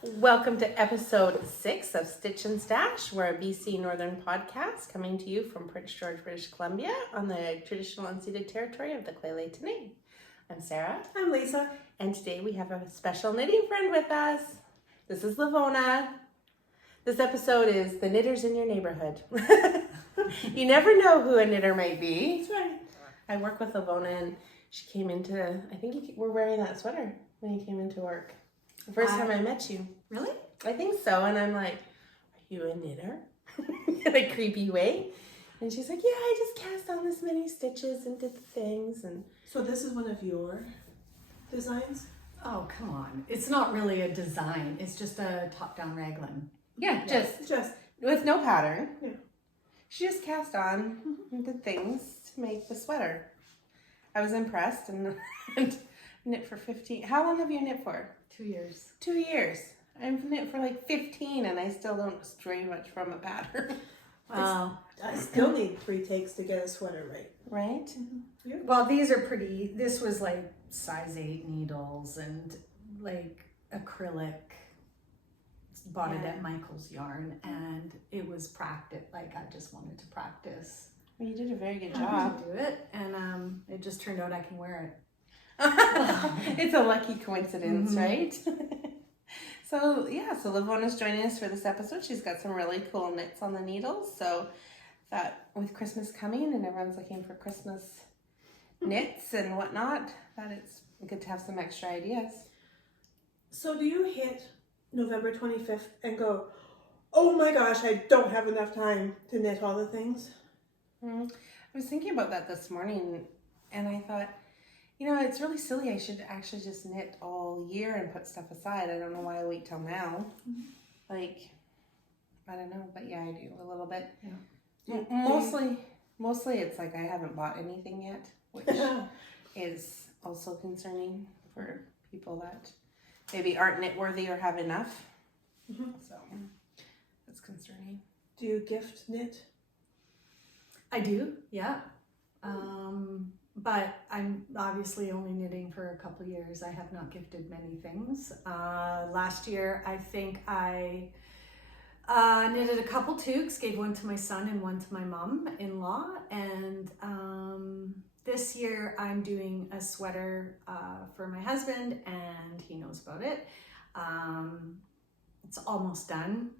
Welcome to episode 6 of Stitch and Stash. We're a BC Northern podcast coming to you from Prince George, British Columbia on the traditional unceded territory of the Lheidli T'enneh. I'm Sarah. I'm Lisa. And today we have a special knitting friend with us. This is Lavona. This episode is the knitters in your neighborhood. You never know who a knitter might be. That's right. I work with Lavona and she came into, I think you were wearing that sweater when you came into work. The first time I met you. Really? I think so. And I'm like, are you a knitter? In a creepy way. And she's like, yeah, I just cast on this many stitches and did the things. And so this is one of your designs? Oh, come on. It's not really a design. It's just a top-down raglan. yeah, just with no pattern. Yeah. She just cast on and did things to make the sweater. I was impressed and knit for 15. How long have you knit for? 2 years. 2 years. I've knit for like 15 and I still don't stray much from a pattern. Wow. I still need 3 takes to get a sweater right. Right? Yeah. Well, these are pretty. This was like size 8 needles and like acrylic. Bought it at Michael's Yarn and it was practice. Like I just wanted to practice. Well, you did a very good How job. to do it, and it just turned out I can wear it. It's a lucky coincidence, right? So Lavona's joining us for this episode. She's got some really cool knits on the needles. So that with Christmas coming and everyone's looking for Christmas knits and whatnot, that it's good to have some extra ideas. So do you hit November 25th and go, oh my gosh, I don't have enough time to knit all the things? I was thinking about that this morning and I thought, you know, it's really silly. I should actually just knit all year and put stuff aside. I don't know why I wait till now. Like, I don't know, but yeah, I do a little bit. Yeah. Mostly it's like I haven't bought anything yet, which is also concerning for people that maybe aren't knit worthy or have enough. So that's concerning. Do you gift knit? I do, yeah. But I'm obviously only knitting for a couple of years. I have not gifted many things. Last year, I think I knitted a couple toques, gave one to my son and one to my mom-in-law. And this year, I'm doing a sweater for my husband, and he knows about it. It's almost done.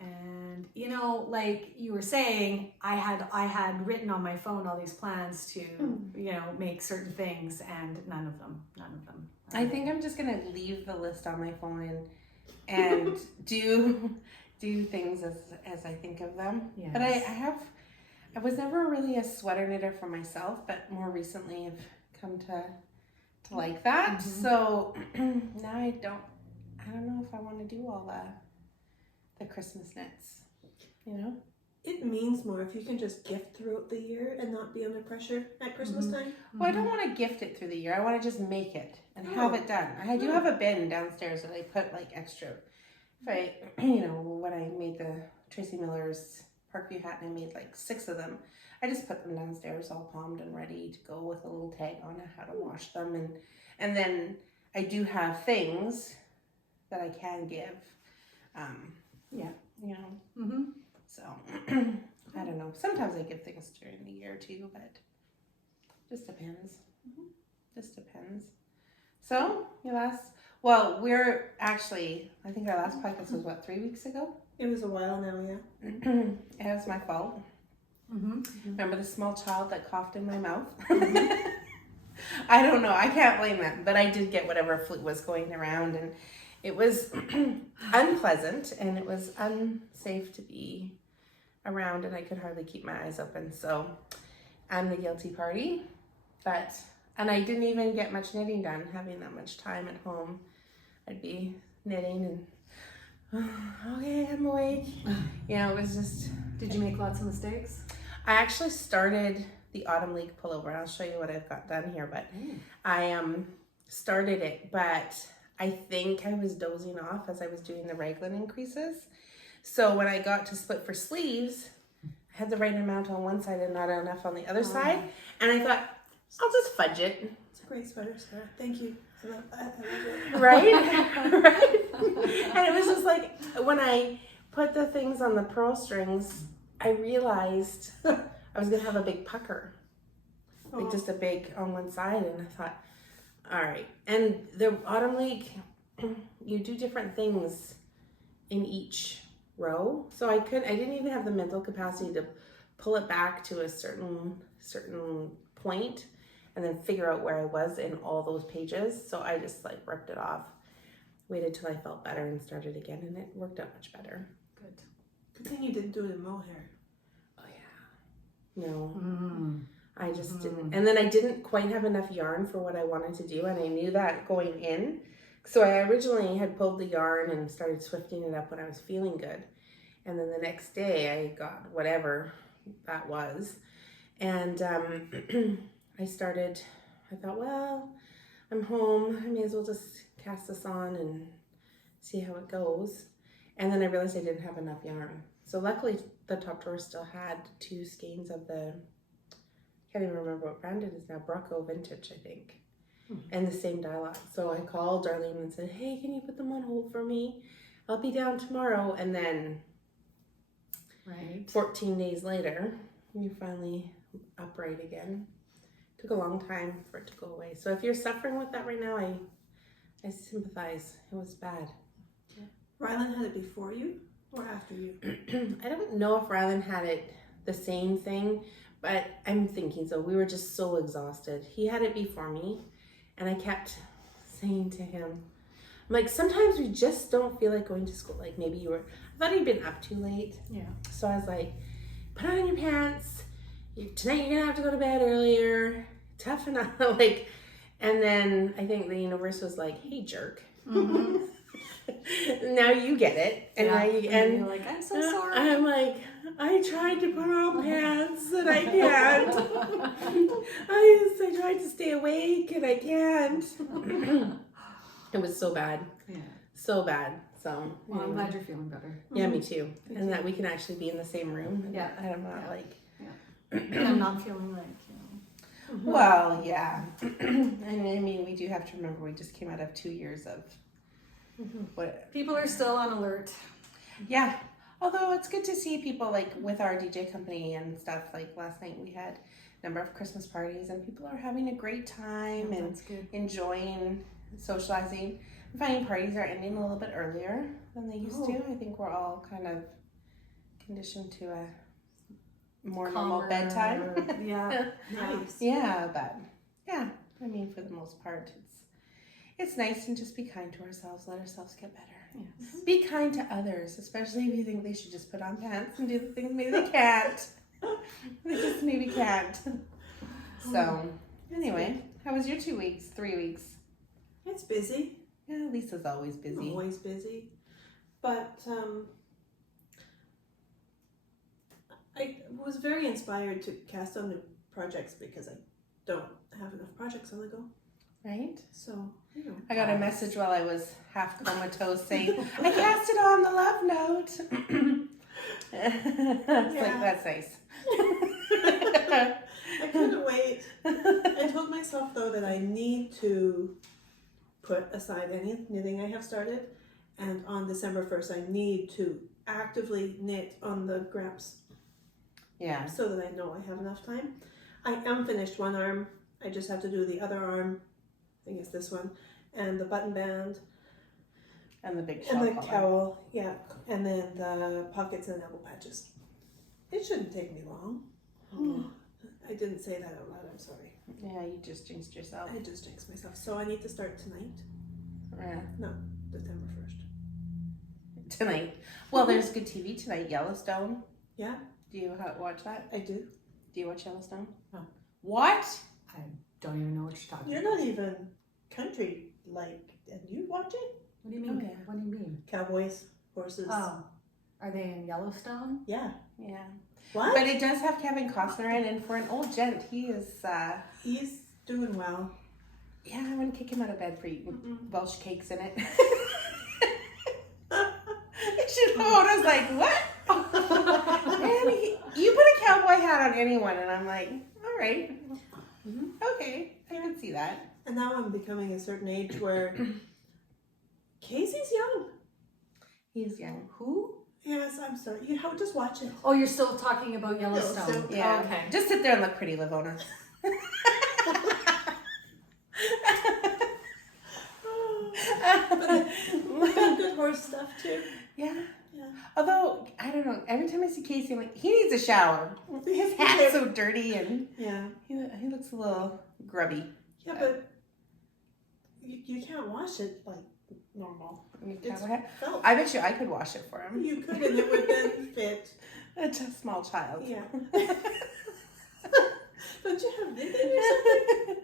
And you know, like you were saying, I had written on my phone all these plans to, you know, make certain things, and none of them. I think I'm just gonna leave the list on my phone and do things as I think of them. Yes. But I was never really a sweater knitter for myself, but more recently I've come to like that. So now I don't know if I want to do all the Christmas knits, you know? It means more if you can just gift throughout the year and not be under pressure at Christmas time. Well, I don't want to gift it through the year. I want to just make it and have it done. I do have a bin downstairs that I put like extra. If when I made the Tracy Miller's Parkview hat and I made like 6 of them, I just put them downstairs all palmed and ready to go with a little tag on how to wash them. And then I do have things that I can give. Yeah, you know. So I don't know. Sometimes I give things during the year too, but just depends. Just depends. So we're actually, I think our last podcast was 3 weeks ago? It was a while now, yeah. It was my fault. Remember the small child that coughed in my mouth? I don't know. I can't blame them, but I did get whatever flu was going around, and it was unpleasant and it was unsafe to be around, and I could hardly keep my eyes open. So I'm the guilty party, and I didn't even get much knitting done, having that much time at home. I'd be knitting and, okay, I'm awake. You know, it was just... Did you make lots of mistakes? I actually started the Autumn League pullover. I'll show you what I've got done here, but I started it, but I think I was dozing off as I was doing the raglan increases. So when I got to split for sleeves, I had the right amount on one side and not enough on the other side. And I thought, I'll just fudge it. It's a great sweater, Sarah. Thank you. I love it. Right? Right? And it was just like, when I put the things on the pearl strings, I realized I was going to have a big pucker. Like just a big on one side. And I thought, all right. And the autumn leek, you do different things in each row. So I didn't even have the mental capacity to pull it back to a certain point and then figure out where I was in all those pages. So I just like ripped it off, waited till I felt better and started again, and it worked out much better. Good thing you didn't do it in mohair. Oh yeah. No. I just didn't. And then I didn't quite have enough yarn for what I wanted to do, and I knew that going in. So I originally had pulled the yarn and started swifting it up when I was feeling good. And then the next day I got whatever that was. And I thought, well, I'm home. I may as well just cast this on and see how it goes. And then I realized I didn't have enough yarn. So luckily the top drawer still had 2 skeins of the, I can't even remember what brand it is now, Berroco Vintage, I think. And the same dialogue. So I called Darlene and said, hey, can you put them on hold for me? I'll be down tomorrow. And then 14 days later, you're finally upright again. Took a long time for it to go away. So if you're suffering with that right now, I sympathize. It was bad. Rylan had it before you or after you? I don't know if Rylan had it the same thing, but I'm thinking so. We were just so exhausted. He had it before me. And I kept saying to him, I'm like, sometimes we just don't feel like going to school. Like maybe I thought he'd been up too late. Yeah. So I was like, put on your pants. Tonight you're going to have to go to bed earlier. Toughen up. Like, and then I think the universe was like, hey, jerk. Mm-hmm. Now you get it. And now and you're like, I'm so sorry. I'm like, I tried to put on pants and I can't. I tried to stay awake and I can't. It was so bad. Yeah. So bad. So well, I'm glad you're feeling better. Yeah, me too. And that we can actually be in the same room. Yeah. And I'm not like and I'm not feeling like, Well, yeah. And I mean, we do have to remember we just came out of 2 years of what people are still on alert. Yeah. Although it's good to see people like with our DJ company and stuff. Like last night we had a number of Christmas parties and people are having a great time and enjoying socializing. I'm finding parties are ending a little bit earlier than they used to. I think we're all kind of conditioned to a more normal bedtime. Yeah. Nice. Yeah, but yeah, I mean for the most part it's nice and just be kind to ourselves, let ourselves get better. Yes. Be kind to others, especially if you think they should just put on pants and do the things maybe they can't. They just maybe can't. So, anyway, how was your 2 weeks, 3 weeks? It's busy. Yeah, Lisa's always busy. Always busy. But I was very inspired to cast on new projects because I don't have enough projects on the go. Right? So, you know. I got a message while I was half comatose saying, I cast it on the love note. It's like, that's nice. I couldn't wait. I told myself, though, that I need to put aside any knitting I have started. And on December 1st, I need to actively knit on the Gramps. Yeah. So that I know I have enough time. I am finished one arm. I just have to do the other arm. I think it's this one, and the button band, and the big and the cowl, yeah, and then the pockets and elbow patches. It shouldn't take me long. I didn't say that out loud. I'm sorry. Yeah, you just jinxed yourself. I just jinxed myself. So I need to start tonight. Yeah. No, December 1st. Tonight. Well, there's good TV tonight. Yellowstone. Yeah. Do you watch that? I do. Do you watch Yellowstone? No. What? I don't even know what you're talking You're about. not even country like, and you watch it? What do you mean? Oh, yeah. What do you mean? Cowboys, horses. Oh, are they in Yellowstone? Yeah. Yeah. What? But it does have Kevin Costner in, and for an old gent, he is. He's doing well. Yeah, I wouldn't kick him out of bed for eating Welsh cakes in it. I was like, what? Man, you put a cowboy hat on anyone, and I'm like, all right, okay, I can see that. And now I'm becoming a certain age where Casey's young. He's young. Who? Yes, I'm sorry. You have just watch it. Oh, you're still talking about Yellowstone. Yellowstone. Yeah. Oh, okay. Just sit there and look pretty, Lavona. But we got good horse stuff too. Yeah. Yeah. Although, I don't know, every time I see Casey, I'm like, he needs a shower. His hat's so dirty and Yeah. he looks a little grubby. Yeah, but you can't wash it like normal. It's felt. I bet you I could wash it for him. You could, and it would then fit. It's a small child. Yeah. Don't you have knitting or something?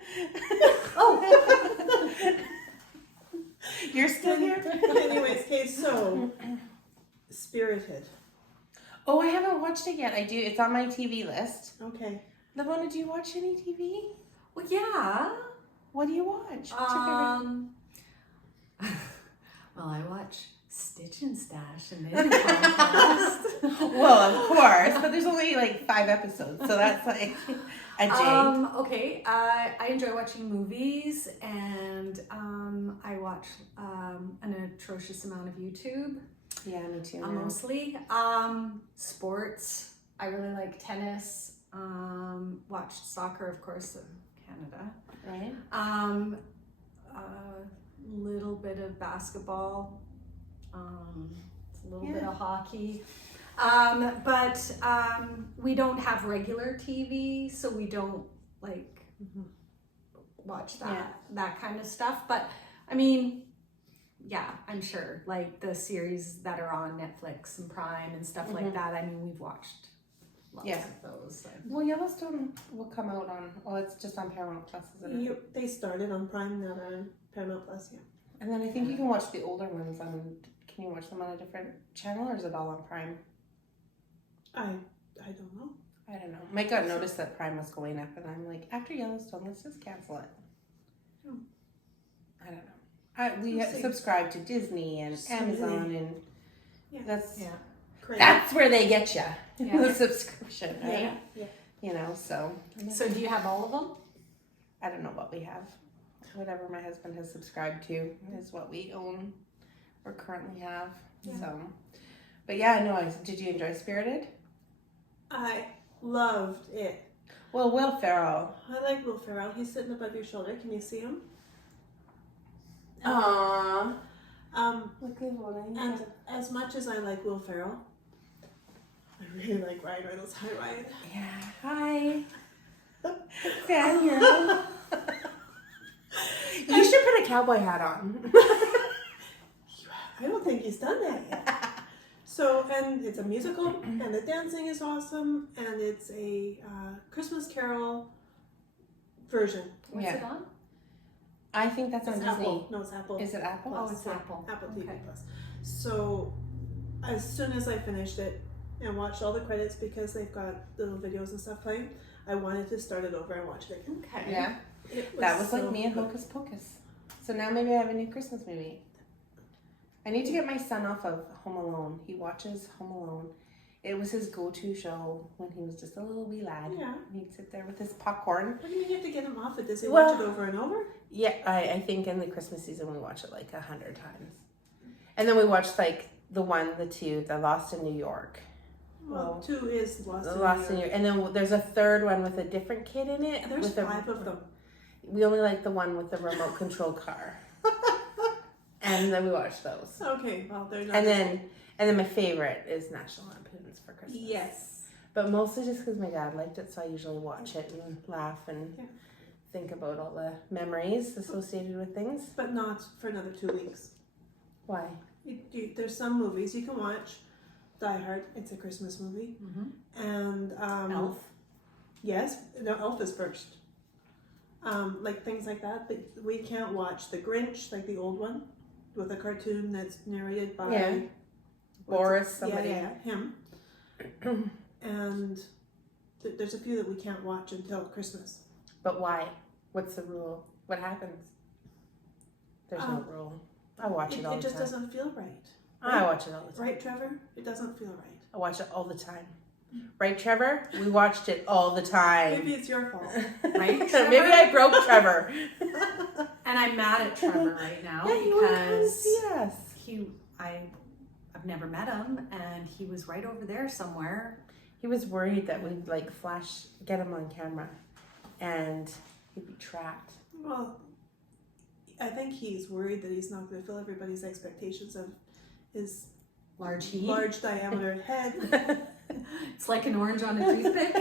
Oh. You're still here? Anyways, okay, so Spirited. Oh, I haven't watched it yet. I do. It's on my TV list. Okay. Lavona, do you watch any TV? Well, yeah. What do you watch? What's your favorite? Well, I watch Stitch and Stash and Knitting Contest. Well, of course, but there's only like 5 episodes, so that's like a J. Okay, I enjoy watching movies, and I watch an atrocious amount of YouTube. Yeah, me too. Mostly sports. I really like tennis. Watched soccer, of course, in Canada. Right? Little bit of basketball. A little bit of hockey. But we don't have regular TV, so we don't like watch that kind of stuff. But I mean, yeah, I'm sure like the series that are on Netflix and Prime and stuff like that. I mean, we've watched lots of those. So. Well, Yellowstone will come out on. Oh, it's just on Paramount Plus, isn't it? They started on Prime, now they're on Paramount Plus, yeah. And then I think you can watch the older ones on. Can you watch them on a different channel, or is it all on Prime? I don't know. I don't know. My gut noticed that Prime was going up, and I'm like, after Yellowstone, let's just cancel it. I don't know. We have subscribed to Disney and Amazon, and that's where they get you. The subscription, right? Yeah. You know, so. So do you have all of them? I don't know what we have. Whatever my husband has subscribed to is what we own or currently have. Yeah. So, but yeah, no. Did you enjoy Spirited? I loved it. Well, Will Ferrell. I like Will Ferrell. He's sitting above your shoulder. Can you see him? Aww. Look at what I And as much as I like Will Ferrell, I really like Ryan Reynolds. Hi, Ryan. Yeah. Hi. Fan hero. You should put a cowboy hat on. I don't think he's done that yet. So, and it's a musical, and the dancing is awesome, and it's a Christmas Carol version. What's it on? I think that's on Disney. Apple. No, it's Apple. Is it Apple? Oh, it's Apple. Apple TV Plus. So, as soon as I finished it and watched all the credits, because they've got little videos and stuff playing, I wanted to start it over and watch it again. Okay. Yeah. That was like me and Hocus Pocus. So now maybe I have a new Christmas movie. I need to get my son off of Home Alone. He watches Home Alone. It was his go-to show when he was just a little wee lad. Yeah. He'd sit there with his popcorn. What do you mean you have to get him off it? Does he watch it over and over? Yeah, I think in the Christmas season we watch it like 100 times. And then we watched like the 1, the 2, the Lost in New York. Well, 2 is Lost in New York. And then there's a 3rd one with a different kid in it. And there's 5 of them. We only like the one with the remote control car. And then we watch those. Okay, well, they're not. And then my favorite is National Lampoon's for Christmas. Yes. But mostly just because my dad liked it, so I usually watch it and laugh and think about all the memories associated with things. But not for another 2 weeks. Why? There's some movies you can watch. Die Hard, it's a Christmas movie. Mm-hmm. And Elf. Yes, no, Elf is first. Like things like that. But we can't watch The Grinch, like the old one, with a cartoon that's narrated by Boris, somebody. Yeah, him. And there's a few that we can't watch until Christmas. But why? What's the rule? What happens? There's no rule. I watch it all the time. It just doesn't feel right. I watch it all the time. Right, Trevor? It doesn't feel right. I watch it all the time. Right, Trevor? We watched it all the time. Maybe it's your fault. Right, Trevor? Maybe I broke Trevor. And I'm mad at Trevor right now Yeah, you want to come because see us. I've never met him, and he was right over there somewhere. He was worried that we'd like get him on camera, and he'd be trapped. Well, I think he's worried that he's not going to fill everybody's expectations of his Large diameter head. It's like an orange on a toothpick.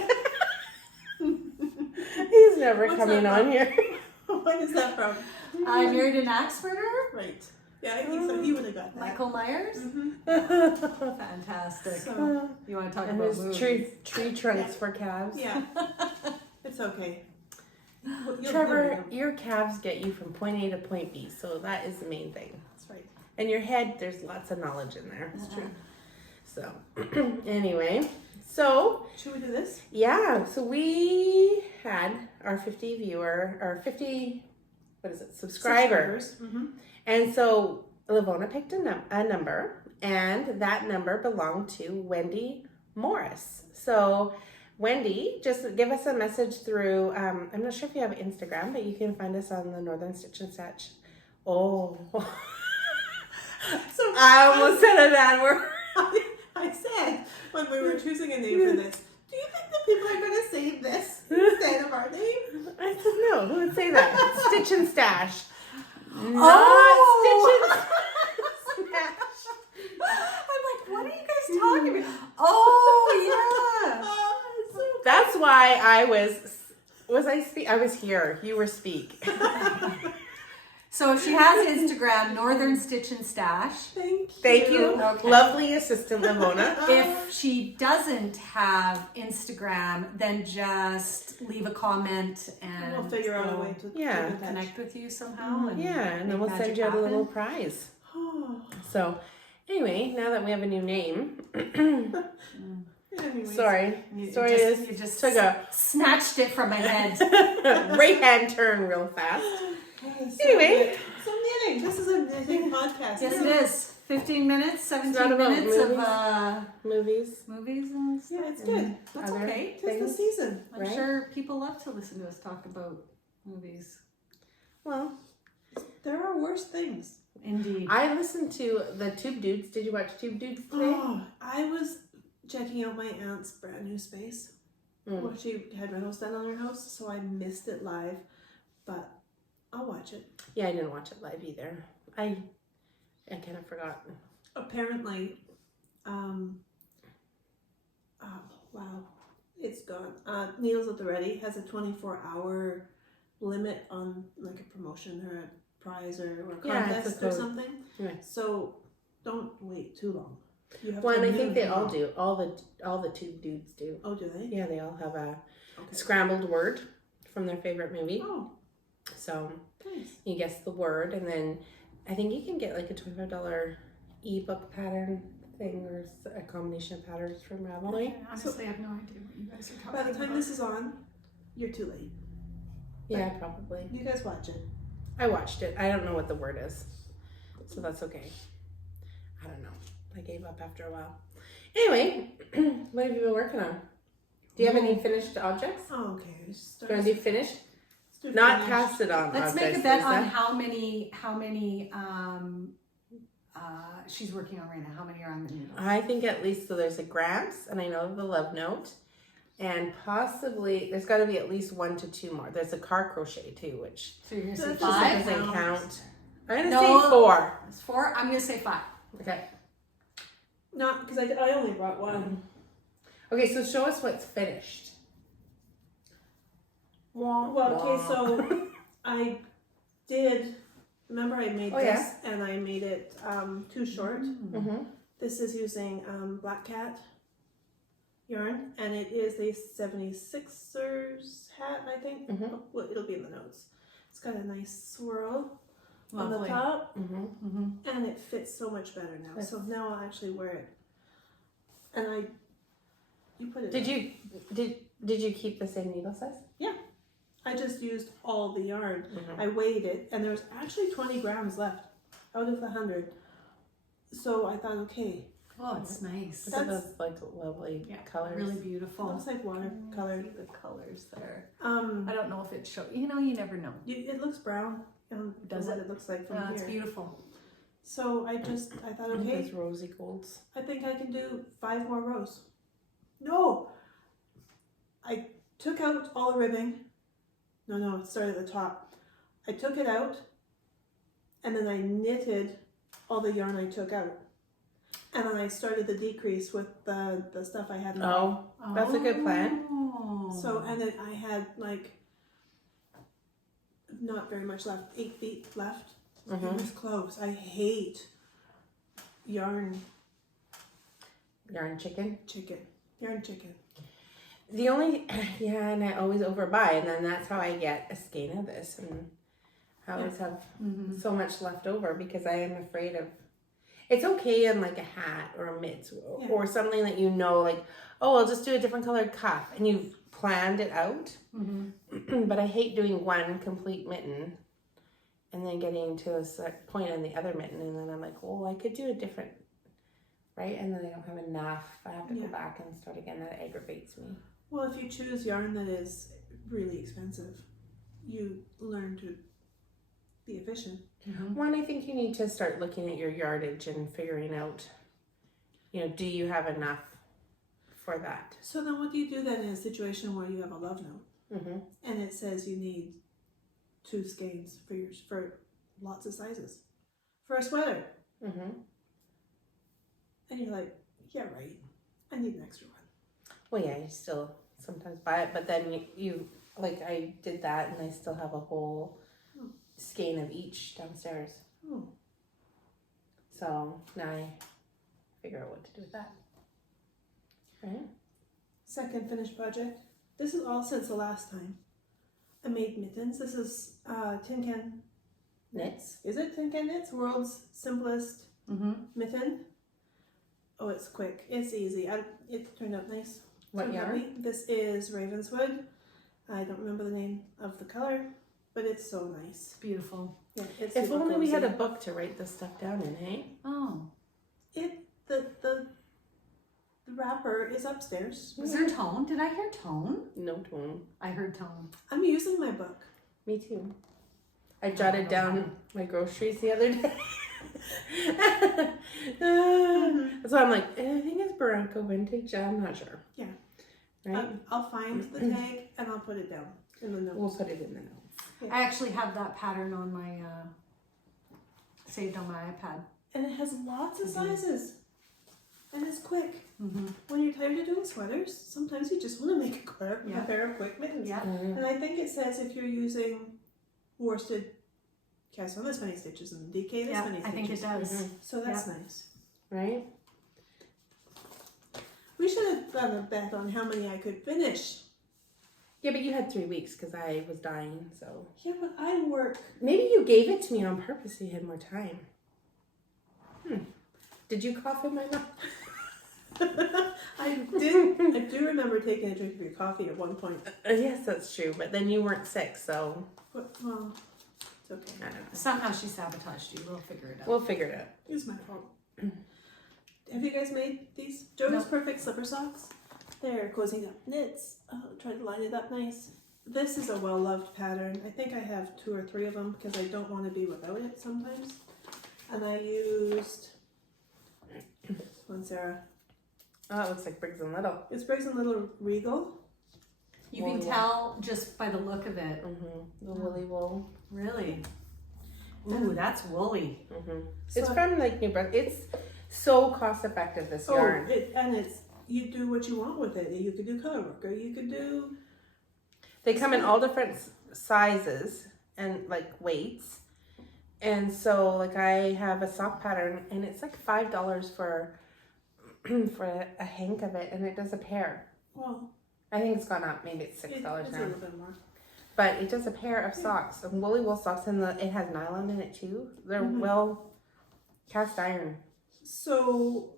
He's never What's coming that on here. What is that from? I married an axe murderer. Right. Yeah, I think so. He would have got that. Michael Myers. Mm-hmm. Fantastic. So, You want to talk And about there's movies? tree trunks for calves. yeah, it's okay. You'll Trevor, remember them. your calves get you from point A to point B, so that is the main thing. That's right. And your head, there's lots of knowledge in there. That's true. So, anyway, so Should we do this? yeah, so we had our 50 subscribers. Mm-hmm. And so Lavona picked a number, and that number belonged to Wendy Morris. So Wendy, just give us a message through, I'm not sure if you have Instagram, but you can find us on the Northern Stitch and Satch. Oh, So I almost said a bad word. I said when we were choosing a name for this, do you think the people are going to save this instead of our name? I said no, who would say that? Stitch and Stash. Not Oh! Stitch and Stash. I'm like, what are you guys talking about? Oh yeah. That's why I I was here. You were speak. So she has Instagram, Northern Stitch and Stash. Thank you. Okay. Lovely assistant Lavona. If she doesn't have Instagram, then just leave a comment and We'll figure out a way to Yeah. keep in touch. connect with you somehow. And Yeah, and then make we'll send magic you out a happen. little prize. Oh. So, anyway, now that we have a new name, Anyways. sorry, You it just took a snatched it from my head. right hand turn real fast. Okay, so Anyway. so knitting. This is a knitting podcast. Yes, it is. 15 minutes, 17 not about minutes movies. of Movies. movies and stuff. Yeah, it's good. That's Other okay. It's the things. season. I'm Right? sure people love to listen to us talk about movies. Well, There are worse things. Indeed. I listened to the Tube Dudes. Did you watch Tube Dudes today? Oh, I was checking out my aunt's brand new space. Mm. Well, she had rentals done on her house, so I missed it live. But I'll watch it. Yeah, I didn't watch it live either. I kind of forgot. Apparently, wow, it's gone. Needles at the Ready has a 24-hour limit on like a promotion or a prize or a Yeah, it's a contest or code. something. Yeah. So don't wait too long. You have Well, till and I think noon they tomorrow. all do. All the Tube Dudes do. Oh, do they? Yeah, they all have a Okay. scrambled word from their favorite movie. Oh, So nice. you guess the word, and then I think you can get like a $25 ebook pattern thing or a combination of patterns from Ravelry. I honestly have no idea what you guys are talking By the about. time this is on, you're too late. Yeah, probably. You guys watch it. I watched it. I don't know what the word is, so that's okay. I don't know. I gave up after a while. Anyway, what have you been working on? Do you have any finished objects? Oh, okay. Do you want to do finished? Not casted on Let's objects. make a bet Lisa. on how many she's working on right now. How many are on the needle? I think at least so there's a Gramps, and I know the Love Note, and possibly there's got to be at least 1 to 2 more. There's a car crochet too, which So you're gonna say That's just just five? doesn't count. I'm gonna No. say 4. It's 4. I'm gonna say 5. Okay. No, because I only brought one. Okay, so show us what's finished. Well, okay, so I did. Remember, I made Oh, this and I made it too short. Mm-hmm. This is using Black Cat yarn, and it is a 76ers hat, I think. Mhm. Oh, well, it'll be in the notes. It's got a nice swirl on the Lovely. top, Mm-hmm. Mm-hmm. and it fits so much better now. So now I'll actually wear it. And you put it. Did you keep the same needle size? I just used all the yarn. Mm-hmm. I weighed it, and there was actually 20 grams left out of the 100. So I thought, okay, Oh, it's nice. Look at those like lovely colors. Really It beautiful. looks like watercolor. See the colors there. Um, I don't know if it shows. You know, you never know. it looks brown. Does what it? it looks like from Yeah, here. it's beautiful. So I thought, okay, Those rosy golds. I think I can do 5 more rows. No! I took out all the ribbing. No, it started at the top. I took it out, and then I knitted all the yarn I took out. And then I started the decrease with the stuff I had. That's a good plan. So, and then I had like, not very much left, 8 feet left. It was close. I hate yarn chicken. Yarn chicken. The only, and I always overbuy, and then that's how I get a skein of this, and I always have so much left over because I am afraid of. It's okay in like a hat or a mitts or something that you know, like, oh, I'll just do a different colored cuff, and you've planned it out. But I hate doing one complete mitten and then getting to a certain point on the other mitten, and then I'm like, oh, I could do a different, right? And then I don't have enough. I have to go back and start again. That aggravates me. Well, if you choose yarn that is really expensive, you learn to be efficient. One, I think you need to start looking at your yardage and figuring out, you know, do you have enough for that? So then what do you do then in a situation where you have a love note and it says you need 2 skeins for lots of sizes for a sweater? And you're like, yeah, right, I need an extra one. Well, yeah, you still sometimes buy it, but then you like I did that and I still have a whole skein of each downstairs. So now I figure out what to do with that. Right? Second finished project. This is all since the last time. I made mittens. This is Tin Can Knits. Is it Tin Can Knits? World's simplest mitten. Oh, it's quick. It's easy. It turned out nice. What yarn? This is Ravenswood. I don't remember the name of the color, but it's so nice. Beautiful. Yeah, it's If super only we had a cozy. book to write this stuff down in, hey? Oh. The wrapper is upstairs. Was there tone? Did I hear tone? No tone. I heard tone. I'm using my book. Me too. I jotted down my groceries the other day. So I'm like, I think it's Berroco vintage. I'm not sure. Yeah. Right? I'll find the tag and I'll put it down in the notes. We'll put it in the notes. Yeah. I actually have that pattern on my, saved on my iPad. And it has lots of sizes. And it's quick. When you're tired of doing sweaters, sometimes you just want to make a pair of quick mittens. Yeah. And I think it says if you're using worsted, cast on this many stitches and DK this many stitches. I think it does. So that's nice. Right? We should have done a bet on how many I could finish. Yeah, but you had 3 weeks because I was dying, so. Yeah, but I work. Maybe you gave it to me on purpose so you had more time. Did you cough in my mouth? I do remember taking a drink of your coffee at one point. Yes, that's true, but then you weren't sick, so. But, well, it's okay. I don't know. Somehow she sabotaged you. We'll figure it out. We'll figure it out. It's my fault. Have you guys made these? Joe's Perfect Slipper Socks. They're cozying up knits. Try to line it up nice. This is a well-loved pattern. I think I have 2 or 3 of them because I don't want to be without it sometimes. And I used this one, Sarah. Oh, it looks like Briggs and Little. It's Briggs and Little Regal. You can tell just by the look of it. The woolly wool. Really? Ooh, that's woolly. It's from like New Brunswick. It's so cost effective, this yarn. You do what you want with it. You could do color work, or you could do. They come in all different sizes and like weights. And so like I have a sock pattern and it's like $5 for a hank of it, and it does a pair. Well, I think it's gone up. Maybe it's $6 it's now. a little bit more. But it does a pair of socks, of woolly wool socks, and it has nylon in it too. They're well cast iron. So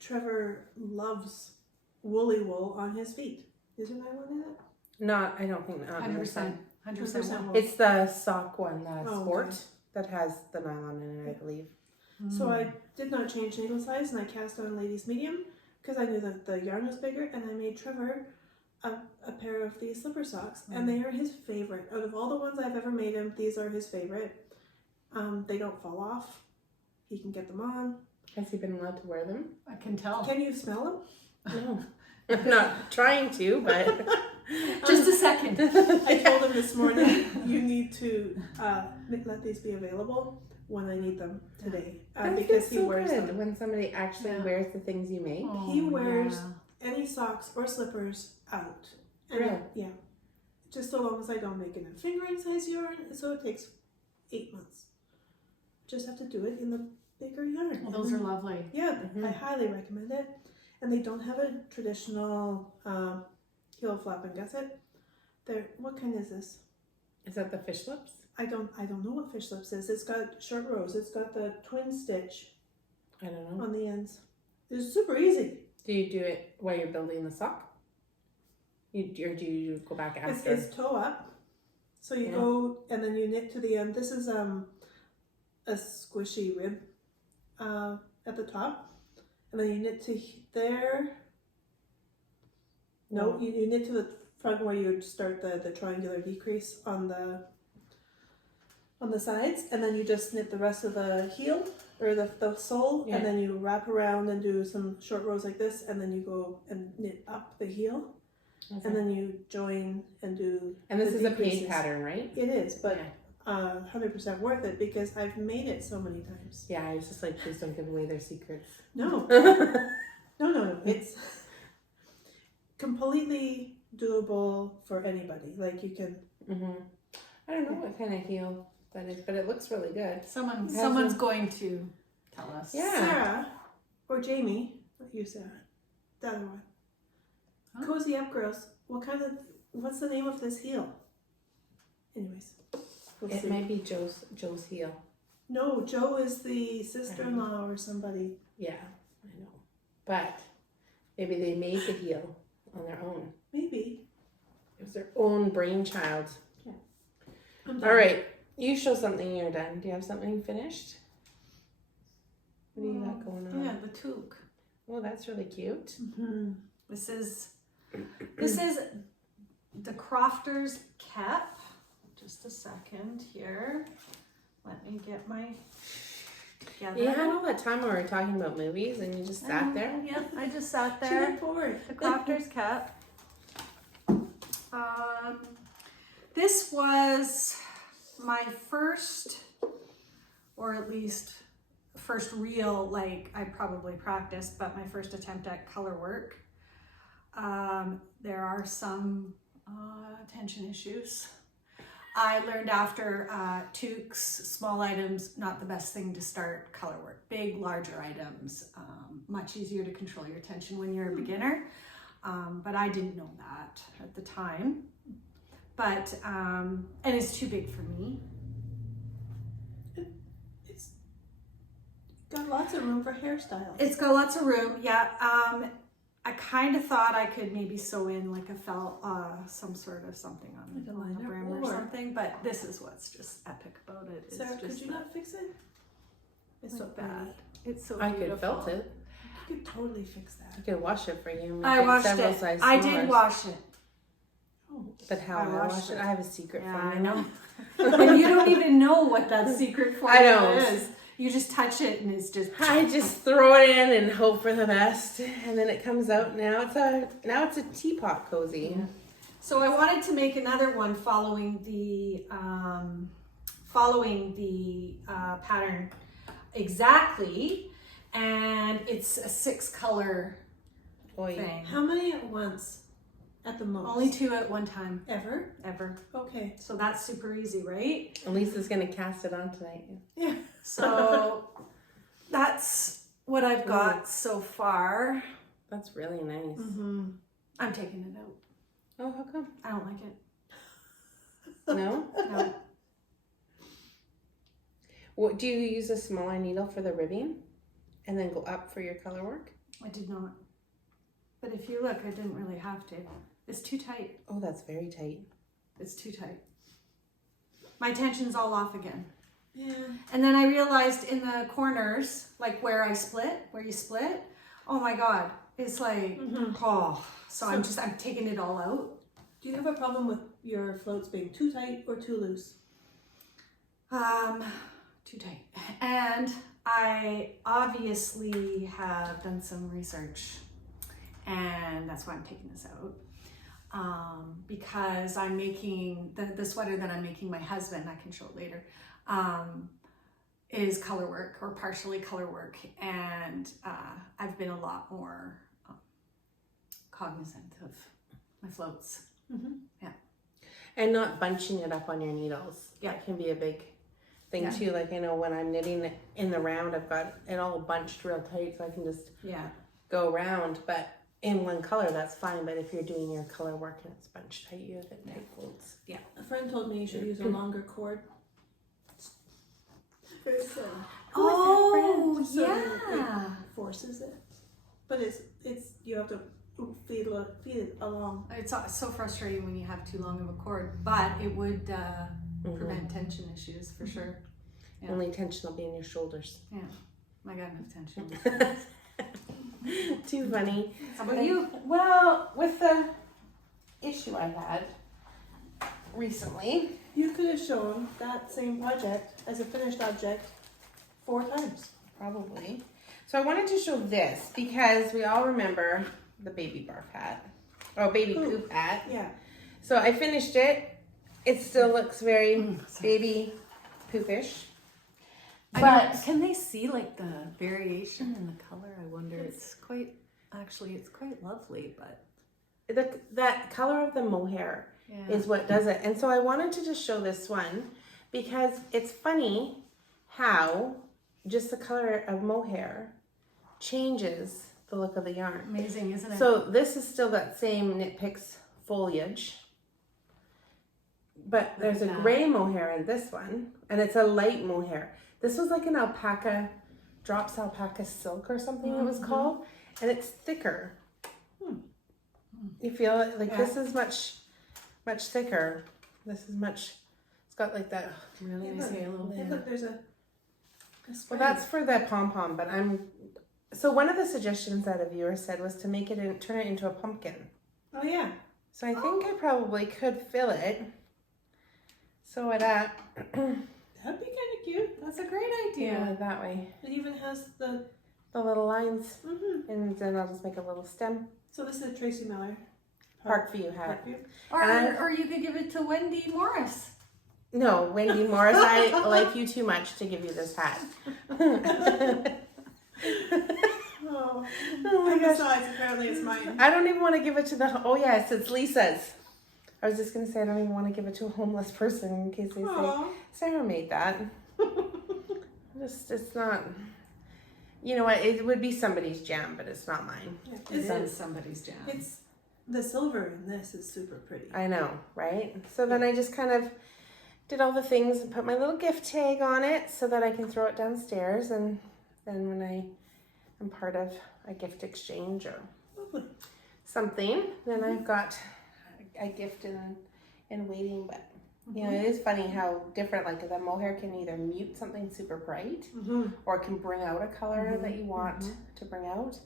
Trevor loves woolly wool on his feet. Is there nylon in it? Not, I don't think. 100%. 100% wool. It's the sock one, the Oh, sport, okay. that has the nylon in it, I believe. So I did not change needle size, and I cast on ladies medium because I knew that the yarn was bigger, and I made Trevor a pair of these slipper socks, and they are his favorite. Out of all the ones I've ever made him, these are his favorite. They don't fall off. He can get them on. Has he been allowed to wear them? I can tell. Can you smell them? No. I'm not trying to, but Just a second. I told him this morning, you need to let these be available when I need them today, because he wears them. when somebody actually wears the things you make. Oh, He wears any socks or slippers out. And Really? yeah. Just so long as I don't make enough fingering size yarn, so it takes 8 months. Just have to do it in the bigger yarn. Well, those are lovely. Yeah, I highly recommend it. And they don't have a traditional heel flap and gusset. They're, what kind is this? Is that the fish lips? I don't know what fish lips is. It's got short rows. It's got the twin stitch I don't know. on the ends. It's super easy. Do you do it while you're building the sock? Or do you go back after? It's toe up. So you go and then you knit to the end. This is a squishy rib at the top. And then you knit to there. No, you knit to the front where you start the triangular decrease on the sides, and then you just knit the rest of the heel or the sole, and then you wrap around and do some short rows like this, and then you go and knit up the heel, and then you join and do. And this is a decreases. paid pattern, right? It is, but 100% worth it because I've made it so many times. Yeah, I was just like, please don't give away their secrets. No, no, it's completely doable for anybody. Like you can. I don't know what kind of heel that is, but it looks really good. Someone's going to tell us. Yeah. Sarah or Jamie, not you, Sarah. The other one. Huh? Cozy Up Girls. What's the name of this heel? Anyways, we'll It see. might be Joe's heel. No, Joe is the sister-in-law or somebody. Yeah, I know. But maybe they made the heel on their own. Maybe. It was their own brainchild. I'm done. All right, you show something you're done. Do you have something finished? What do you got going on? Yeah, the toque. Oh, that's really cute. This is the Crofter's cap. Just a second here. Let me get my together. You had all that time when we were talking about movies and you just sat there? Yeah, I just sat She there. looked bored. The Crofter's cap. This was my first, or at least first real, like I probably practiced, but my first attempt at color work. There are some tension issues. I learned after toques, small items, not the best thing to start color work. Big, larger items, much easier to control your tension when you're a beginner. But I didn't know that at the time. But, and it's too big for me. It's got lots of room for hairstyles. It's got lots of room, yeah. I kind of thought I could maybe sew in like a felt, some sort of something on Like a the liner brim or or- something, but this is what's just epic about it. It's Sarah, just could you not fix it? It's like so that. bad. It's so I beautiful. could felt it. You could totally fix that. I could wash it for you. I washed it. I did wash it. But how I I washed wash it, it. I have a secret Yeah, for I you. know. And you don't even know what that secret formula don't. is. You just touch it and it's just. I just throw it in and hope for the best, and then it comes out. Now it's a teapot cozy. Yeah. So I wanted to make another one following the pattern exactly, and it's a 6-color Oy. thing. How many at once? At the most? Only 2 at one time, Ever? ever. Okay. So that's super easy, right? Lisa's gonna cast it on tonight. Yeah. So that's what I've got so far. That's really nice. I'm taking it out. Oh, how come? I don't like it. No? No. What do you use a smaller needle for the ribbing, and then go up for your color work? I did not. But if you look, I didn't really have to. It's too tight. Oh, that's very tight. It's too tight. My tension's all off again. Yeah. And then I realized in the corners, like where you split, oh my God, it's like, so I'm taking it all out. Do you have a problem with your floats being too tight or too loose? Too tight. And I obviously have done some research, and that's why I'm taking this out. Because I'm making the sweater that I'm making my husband, I can show it later, is color work or partially color work, and I've been a lot more cognizant of my floats. Yeah, and not bunching it up on your needles. Yeah, that can be a big thing too. Like I know when I'm knitting it in the round, I've got it all bunched real tight, so I can just go around. But in one color, that's fine. But if you're doing your color work and it's bunched tight, you have it tight folds. Yeah. A friend told me you should use a longer cord. Oh, so yeah. It forces it, but it's you have to feed it along. It's so frustrating when you have too long of a cord, but it would prevent tension issues for sure. Yeah. Only tension will be in your shoulders. Yeah, I got enough tension. Too funny. How about you? Well, with the issue I had recently, You could have shown that same project as a finished object 4 times. probably. So I wanted to show this because we all remember the baby barf hat. Oh, baby poop hat. Yeah. So I finished it. It still looks very baby poopish. But can they see like the variation in the color? I wonder. It's quite lovely, but that color of the mohair is what does it. And so I wanted to just show this one because it's funny how just the color of mohair changes the look of the yarn. Amazing, isn't it? So this is still that same Knitpicks Foliage, but there's a gray mohair in this one, and it's a light mohair. This was like an alpaca, Drops Alpaca Silk or something it was called, and it's thicker. You feel it? Like this is much thicker. This is much, it's got like that really nice halo. Hey, look, there's a Well, that's for the pom-pom, but so one of the suggestions that a viewer said was to make it turn it into a pumpkin. Oh yeah. So I think I probably could fill it, sew it up. That'd be kind of cute. That's a great idea. Yeah, that way. It even has the little lines, and then I'll just make a little stem. So this is a Tracy Miller Parkview hat. Parkview. Or you could give it to Wendy Morris. No, Wendy Morris, I like you too much to give you this hat. Oh my gosh. Besides, apparently it's mine. I don't even want to give it to oh yes, it's Lisa's. I was just going to say I don't even want to give it to a homeless person in case they say, Sarah made that. It's not, you know what, it would be somebody's jam, but it's not mine. Yeah, It is somebody's jam. It's the silver in this is super pretty. I know, right? So then I just kind of did all the things and put my little gift tag on it so that I can throw it downstairs, and then when I am part of a gift exchange or something, then I've got a gift in waiting. But you know, it is funny how different, like the mohair can either mute something super bright or it can bring out a color that you want to bring out,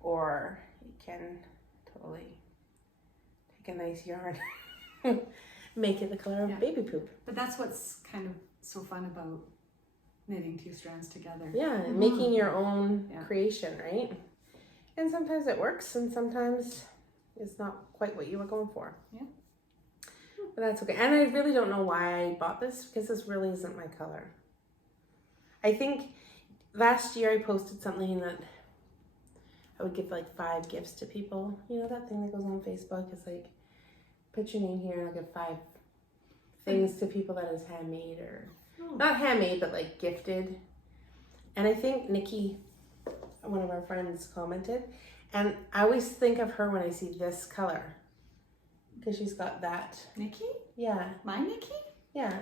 or it can totally take a nice yarn make it the color of baby poop. But that's what's kind of so fun about knitting 2 strands together. Yeah, making your own creation, right? And sometimes it works and sometimes it's not quite what you were going for. Yeah. But that's okay. And I really don't know why I bought this because this really isn't my color. I think last year I posted something that I would give like 5 gifts to people. You know that thing that goes on Facebook? It's like, put your name here and I'll give 5 things to people that is handmade or not handmade, but like gifted. And I think Nikki, one of our friends, commented, and I always think of her when I see this color because she's got that. Nikki? Yeah. My Nikki? Yeah.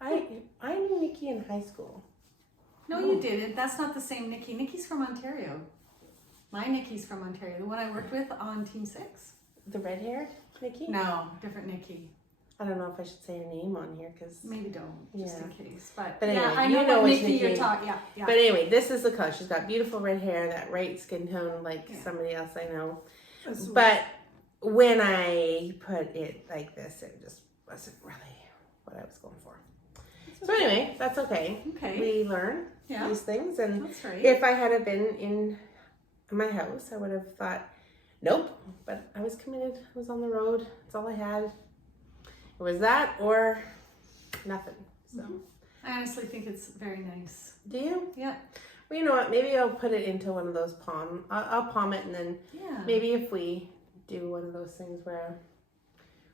I knew Nikki in high school. No, you didn't. That's not the same Nikki. Nikki's from Ontario. My Nikki's from Ontario. The one I worked with on Team 6. The red-haired Nikki? No, different Nikki. I don't know if I should say her name on here because. Maybe don't, just in case. But anyway, yeah, I know what Nikki you're talking. Yeah. But anyway, this is the color. She's got beautiful red hair, that right skin tone, like somebody else I know. But when I put it like this, it just wasn't really what I was going for. So anyway, that's okay. Okay. We learn these things, and that's right. if I had been in my house, I would have thought, nope. But I was committed. I was on the road. That's all I had. It was that or nothing. So I honestly think it's very nice. do you? Yeah. Well, you know what? Maybe I'll put it into one of those palm. I'll palm it, and then maybe if we do one of those things where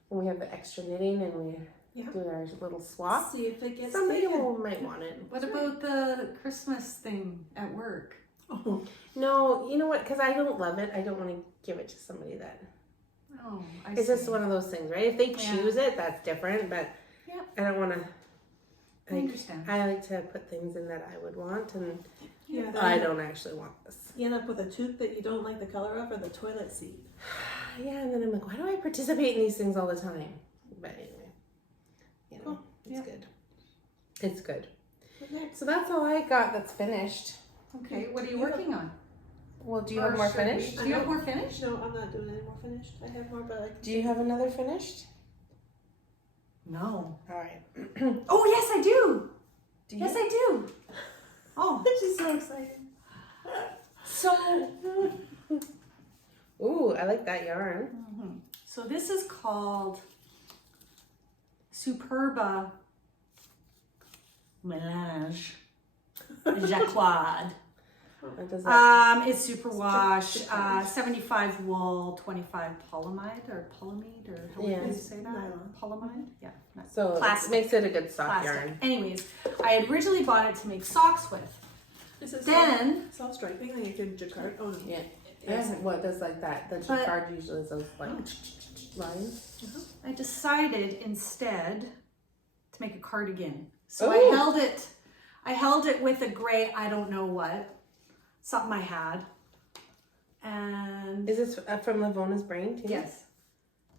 when we have the extra knitting and we do our little swap, see if it gets somebody might want it. What about the Christmas thing at work? Oh. No, you know what? Because I don't love it. I don't want to give it to somebody that. Oh, It's just one of those things, right? If they choose it, that's different. But I don't want to. I understand. I like to put things in that I would want, and Yeah, I don't actually want this. You end up with a tooth that you don't like the color of, or the toilet seat. Yeah, and then I'm like, why do I participate in these things all the time? But anyway, you know, it's good. It's good. So that's all I got that's finished. Okay, what are you working on? Well, do you have more finished? Do you have more finished? No, I'm not doing any more finished. I have more, but Do you have another finished? No. All right. Oh, yes, I do. Yes, I do. Oh, she's so excited. so. Ooh, I like that yarn. So this is called Superba melange jacquard. What does that It's superwash, 75 wool, 25 polyamide or polyamide or how would you say that? Nylon. Polyamide? Yeah. So plastic. it makes it a good soft Plastic. yarn. Anyways, I had originally bought it to make socks with. Is it Then self striping and you can jacquard? Oh no. Yeah. Well, it does like that. The jacquard usually is those like lines. I decided instead to make a cardigan. So Ooh. I held it with a gray, I don't know what, something I had. And Is this from Lavona's brain too? yes.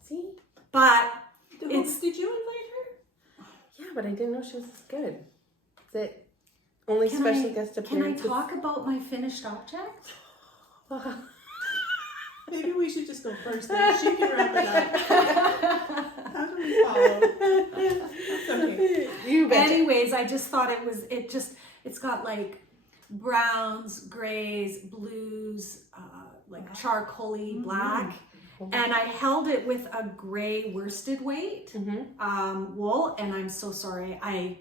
See? But Did you invite her? Yeah, but I didn't know she was this good. Is it only special guest can I appearances? talk about my finished object? Maybe we should just go first and she can wrap it up. How do we follow? That's okay. You betcha. Anyways, I just thought it's got like browns, grays, blues, like charcoaly black. And I held it with a gray worsted weight wool, and I'm so sorry, I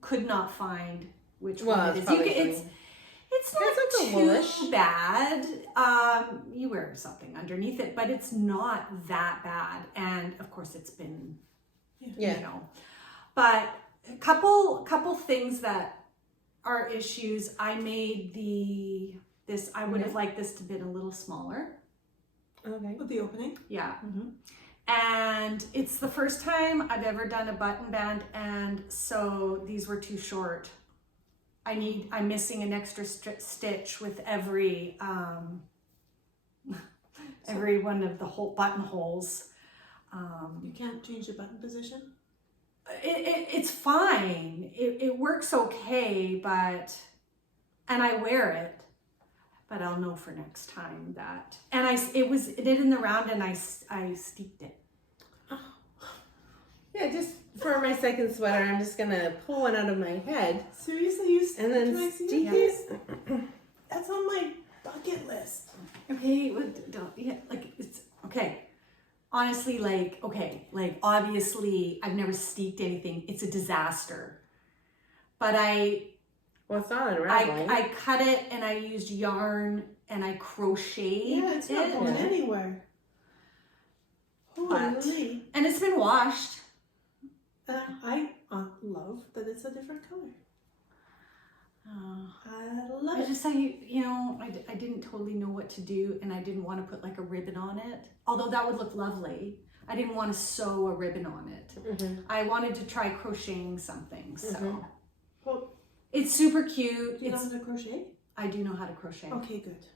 could not find which one it is. It's not like too woolish. bad. You wear something underneath it, but it's not that bad. And of course, it's been, you know. But a couple things that are issues. I made this. I would have liked this to be a little smaller. Okay. With the opening? Yeah. And it's the first time I've ever done a button band, and so these were too short. I'm missing an extra stitch with every one of the whole buttonholes. You can't change the button position? It's fine. It works okay, and I wear it, but I'll know for next time that. And it did in the round, and I steeped it. Yeah, just for my second sweater, I'm just gonna pull one out of my head. Seriously, and then steep it. That's on my bucket list. Okay, it's okay. Honestly, obviously, I've never steeped anything. It's a disaster. But Well, it's not unraveling. I cut it and I used yarn and I crocheted it's not going anywhere. Holy. And it's been washed. I love that it's a different color. I love it. I just I didn't totally know what to do, and I didn't want to put like a ribbon on it. Although that would look lovely, I didn't want to sew a ribbon on it. I wanted to try crocheting something. So Well, it's super cute. do you know how to crochet? I do know how to crochet. Okay, good.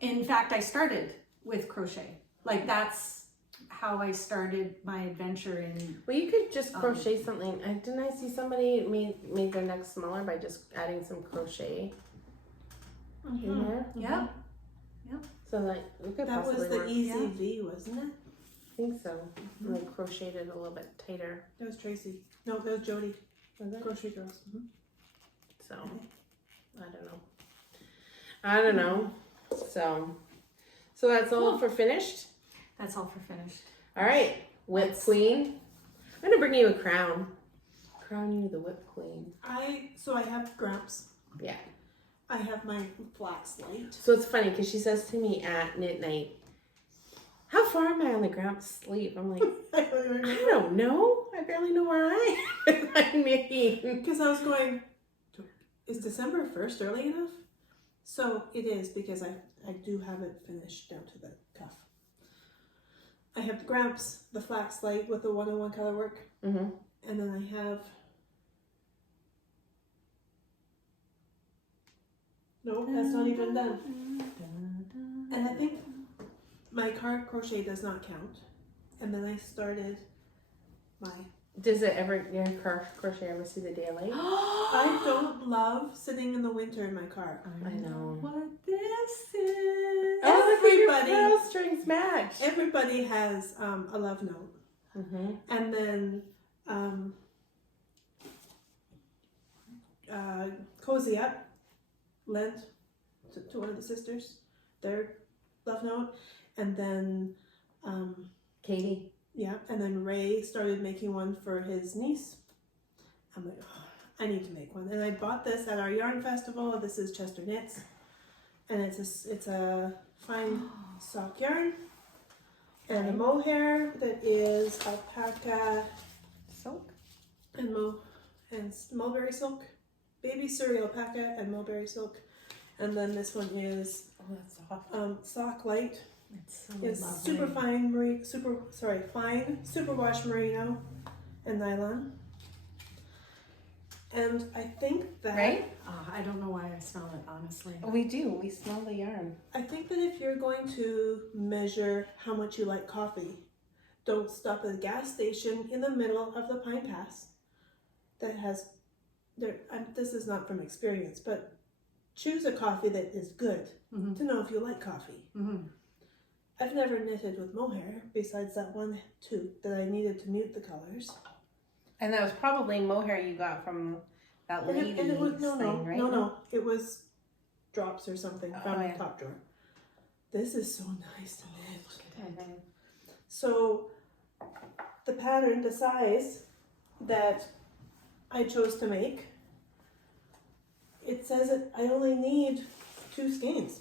In fact, I started with crochet. Like that's how I started my adventure in. Well, you could just crochet something. Didn't I see somebody made their neck smaller by just adding some crochet in there? Yeah. So like we could That was possibly the work. Easy V, wasn't it? I think so. Like crocheted it a little bit tighter. That was Tracy. No, that was Jody. Was it? Grocery Girls. So I don't know. So that's all for finished. That's all for finished. All right, whip queen. I'm gonna bring you a crown. Crown you the whip queen. I have Gramps. Yeah. I have my flax light. So it's funny because she says to me at knit night, "How far am I on the Gramps sleeve?" I'm like, I don't even I remember. don't know. I barely know where I am. I'm knitting. Because I was going, is December 1st early enough? So it is, because I do have it finished down to the cuff. I have the Gramps, the flax light with the 101 color work. Mm-hmm. And then I have, no, that's not even done. And I think my card crochet does not count. And then I started my, Does it ever, your crochet ever see the daylight? I don't love sitting in the winter in my car. I know. What this is. Oh, look at your Everybody- pearl strings match. Everybody has a love note. Mm-hmm. And then Cozy Up lent to one of the sisters their love note. And then Katie. yeah, and then Ray started making one for his niece. I'm like, oh, I need to make one. And I bought this at our yarn festival. This is Chester Knits. And it's a fine sock yarn. And a mohair that is alpaca Silk. and mulberry silk. Baby Surrey alpaca and mulberry silk. And then this one is Oh, that's soft. sock light. It's so It's lovely. super fine fine superwash merino and nylon. And I think that Right? I don't know why I smell it, honestly. We do. We smell the yarn. I think that if you're going to measure how much you like coffee, don't stop at a gas station in the middle of the Pine Pass that has this is not from experience, but choose a coffee that is good Mm-hmm. to know if you like coffee. Mm-hmm. I've never knitted with mohair besides that one toque that I needed to mute the colors. And that was probably mohair you got from that And lady it was thing, right? no, it was drops or something from yeah. the top drawer. This is so nice to knit. Mhm. So the pattern, the size that I chose to make, it says that I only need 2 skeins.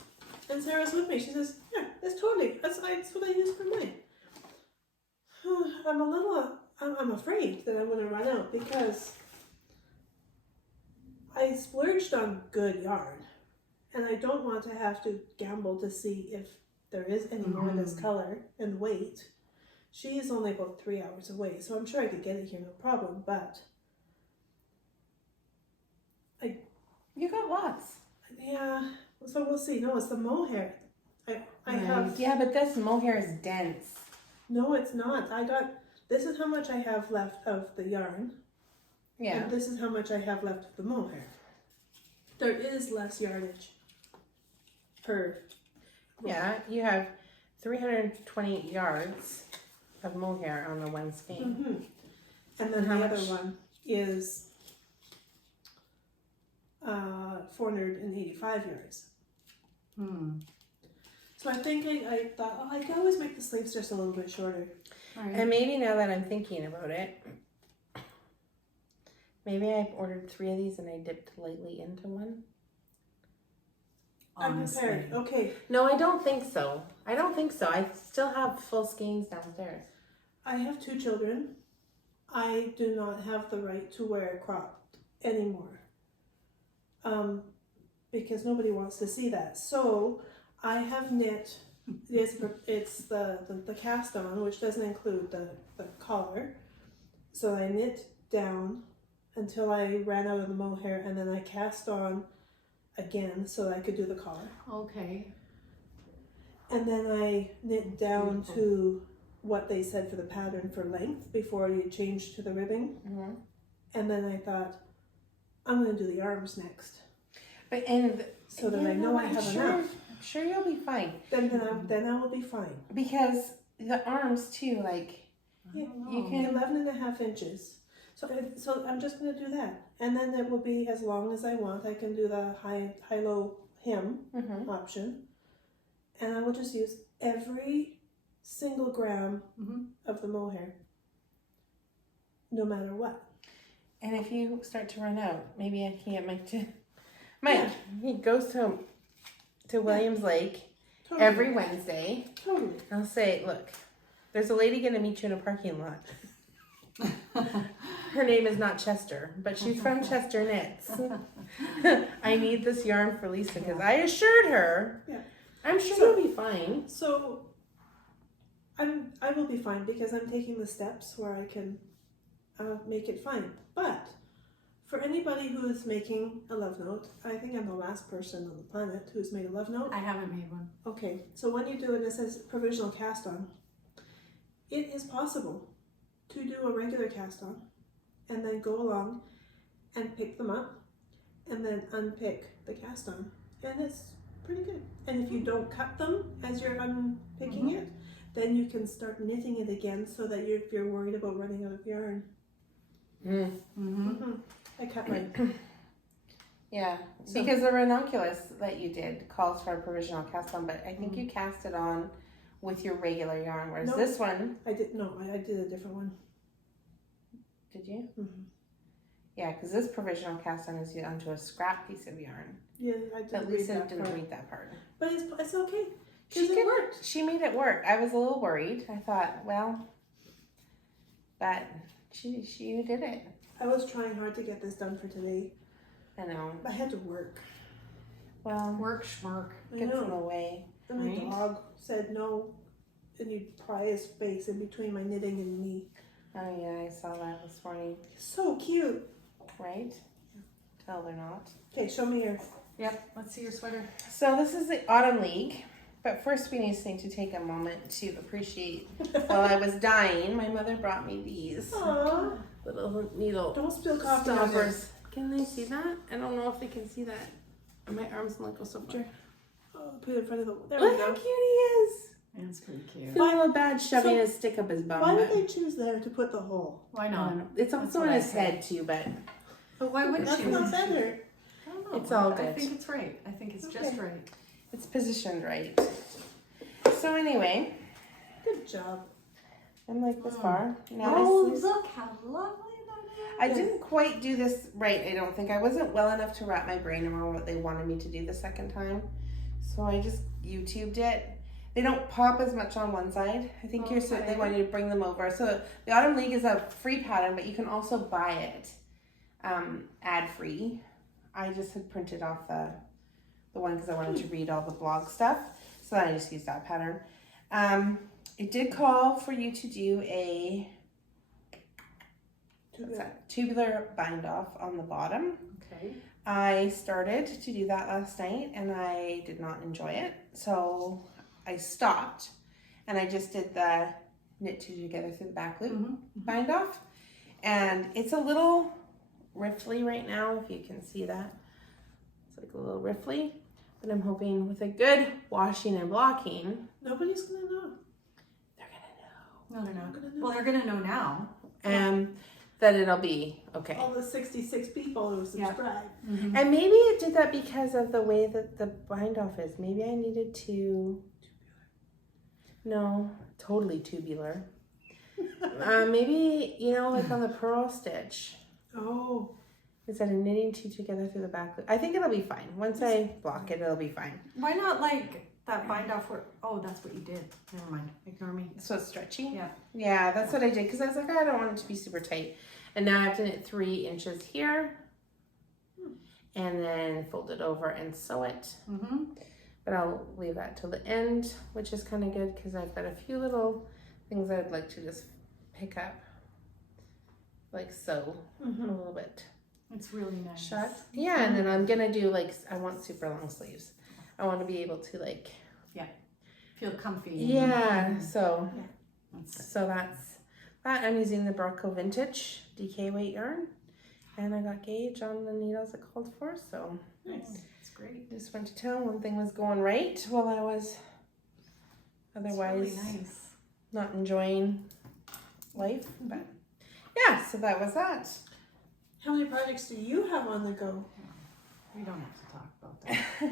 And Sarah's with me. She says, yeah, that's what I use for mine. I'm afraid that I'm going to run out because I splurged on good yarn. And I don't want to have to gamble to see if there is any more of this color and weight. She is only about 3 hours away, so I'm sure I could get it here, no problem, but You got lots. yeah, so we'll see. No, it's the mohair. I have, Yeah, but this mohair is dense. no, it's not. This is how much I have left of the yarn, Yeah. and this is how much I have left of the mohair. There is less yardage per roll. Yeah, you have 328 yards of mohair on the one skein. Mm-hmm. And then How the much? other one is 485 yards. Hmm. So I think I thought, oh, I could always make the sleeves just a little bit shorter. Right. And maybe now that I'm thinking about it, maybe I ordered 3 of these and I dipped lightly into one. I'm prepared. Okay, No, I don't think so. I still have full skeins downstairs. I have 2 children. I do not have the right to wear a crop anymore. Because nobody wants to see that. So I have knit. It's the cast on, which doesn't include the collar. So I knit down until I ran out of the mohair, and then I cast on again so that I could do the collar. Okay. And then I knit down Beautiful. to what they said for the pattern for length before you change to the ribbing. Mm-hmm. And then I thought, I'm going to do the arms next. But so that I know I have enough. I'm sure you'll be fine. Then I will be fine. Because the arms too, like Yeah, you can 11.5 inches. So I'm just going to do that. And then it will be as long as I want. I can do the high-low hem mm-hmm. option. And I will just use every single gram of the mohair. No matter what. And if you start to run out, maybe I can get Mike to... Mike, he goes to Williams Lake every Wednesday. Totally. I'll say, look, there's a lady going to meet you in a parking lot. Her name is not Chester, but she's from Chester Knits. I need this yarn for Lisa because I assured her. Yeah. I'm sure you'll be fine. So I will be fine because I'm taking the steps where I can make it fine. But for anybody who is making a love note, I think I'm the last person on the planet who's made a love note. I haven't made one. Okay, so when you do it, it says provisional cast on. It is possible to do a regular cast on and then go along and pick them up and then unpick the cast on. And it's pretty good. And if you don't cut them as you're unpicking it, then you can start knitting it again so that if you're worried about running out of yarn. I cut mine. Yeah, because the ranunculus that you did calls for a provisional cast on, but I think you cast it on with your regular yarn, whereas this one... I did a different one. Did you? Yeah, because this provisional cast on is onto a scrap piece of yarn. Yeah, I did. But Lisa didn't read that part. But it's okay. It worked. She made it work. I was a little worried. I thought, well, but she did it. I was trying hard to get this done for today. I know. I had to work. Well, Work, schmirk. gets in the way. And my dog said no, and he'd pry his face in between my knitting and me. Oh yeah, I saw that this morning. So cute. Right? Tell they're not. Okay, show me yours. Yep, let's see your sweater. So this is the Autumn League. But first we need to take a moment to appreciate, while I was dying, my mother brought me these Aww. little needle Don't spill coffee on stoppers. Can they see that? I don't know if they can see that. My arms look so much. Oh, put it in front of the... There Look we go. how cute he is. It's pretty I cute. feel a little bad shoving his stick up his bum. Why but did they choose there to put the hole? Why I not? don't know. It's also what in I his said. head too, but But why wouldn't That's you? not better. I don't know. It's all I good. think it's right. I think it's just right. it's positioned right. So anyway, Good job. I'm like this far. Now Oh, my sleeves- look how lovely that I is. didn't quite do this right, I don't think. I wasn't well enough to wrap my brain around what they wanted me to do the second time. So I just YouTubed it. They don't pop as much on one side. I think they want you to bring them over. So the Autumn League is a free pattern, but you can also buy it ad-free. I just had printed off the one because I wanted to read all the blog stuff. So then I just used that pattern. It did call for you to do a tubular bind off on the bottom. Okay. I started to do that last night and I did not enjoy it. So I stopped and I just did the knit two together through the back loop bind off. And it's a little riffly right now, if you can see that. It's like a little riffly. But I'm hoping with a good washing and blocking, Nobody's going to know. they're gonna know. No, they're not. Gonna know. Well, they're gonna know now. That it'll be okay. All the 66 people who subscribe. And maybe it did that because of the way that the bind off is. Maybe I needed to... No, totally tubular. Maybe, like on the purl stitch. Oh. Instead of knitting two together through the back loop. I think it'll be fine. Once I block it, it'll be fine. Why not like that bind off where, oh, that's what you did. Never mind. Ignore me. So it's stretchy? Yeah. Yeah, that's what I did. Because I was like, I don't want it to be super tight. And now I have to knit 3 inches here. And then fold it over and sew it. But I'll leave that till the end, which is kind of good because I've got a few little things I'd like to just pick up. Like so, a little bit. It's really nice. Shut. Yeah, and then I'm gonna do I want super long sleeves. I want to be able to feel comfy. Yeah. So So that's that. I'm using the Berroco Vintage DK weight yarn. And I got gauge on the needles it called for, so Nice. That's great. just went to town. One thing was going right while I was otherwise That's really nice. not enjoying life. But yeah, so that was that. How many projects do you have on the go? We don't have to talk about that.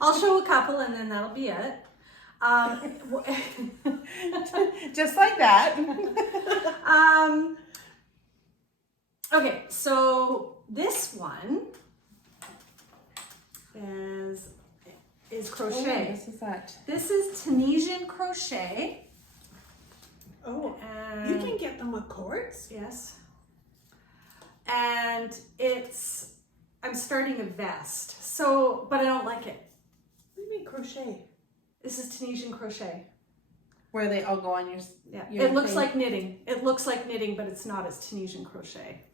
I'll show a couple and then that'll be it. Just like that. Okay, so this one is crochet. Oh, this is that. This is Tunisian crochet. Oh, And you can get them with cords? yes. And I'm starting a vest. So, but I don't like it. What do you mean crochet? This is Tunisian crochet. Where they all go on your Yeah, Your it looks thing. like knitting. It looks like knitting, but it's not. It's Tunisian crochet.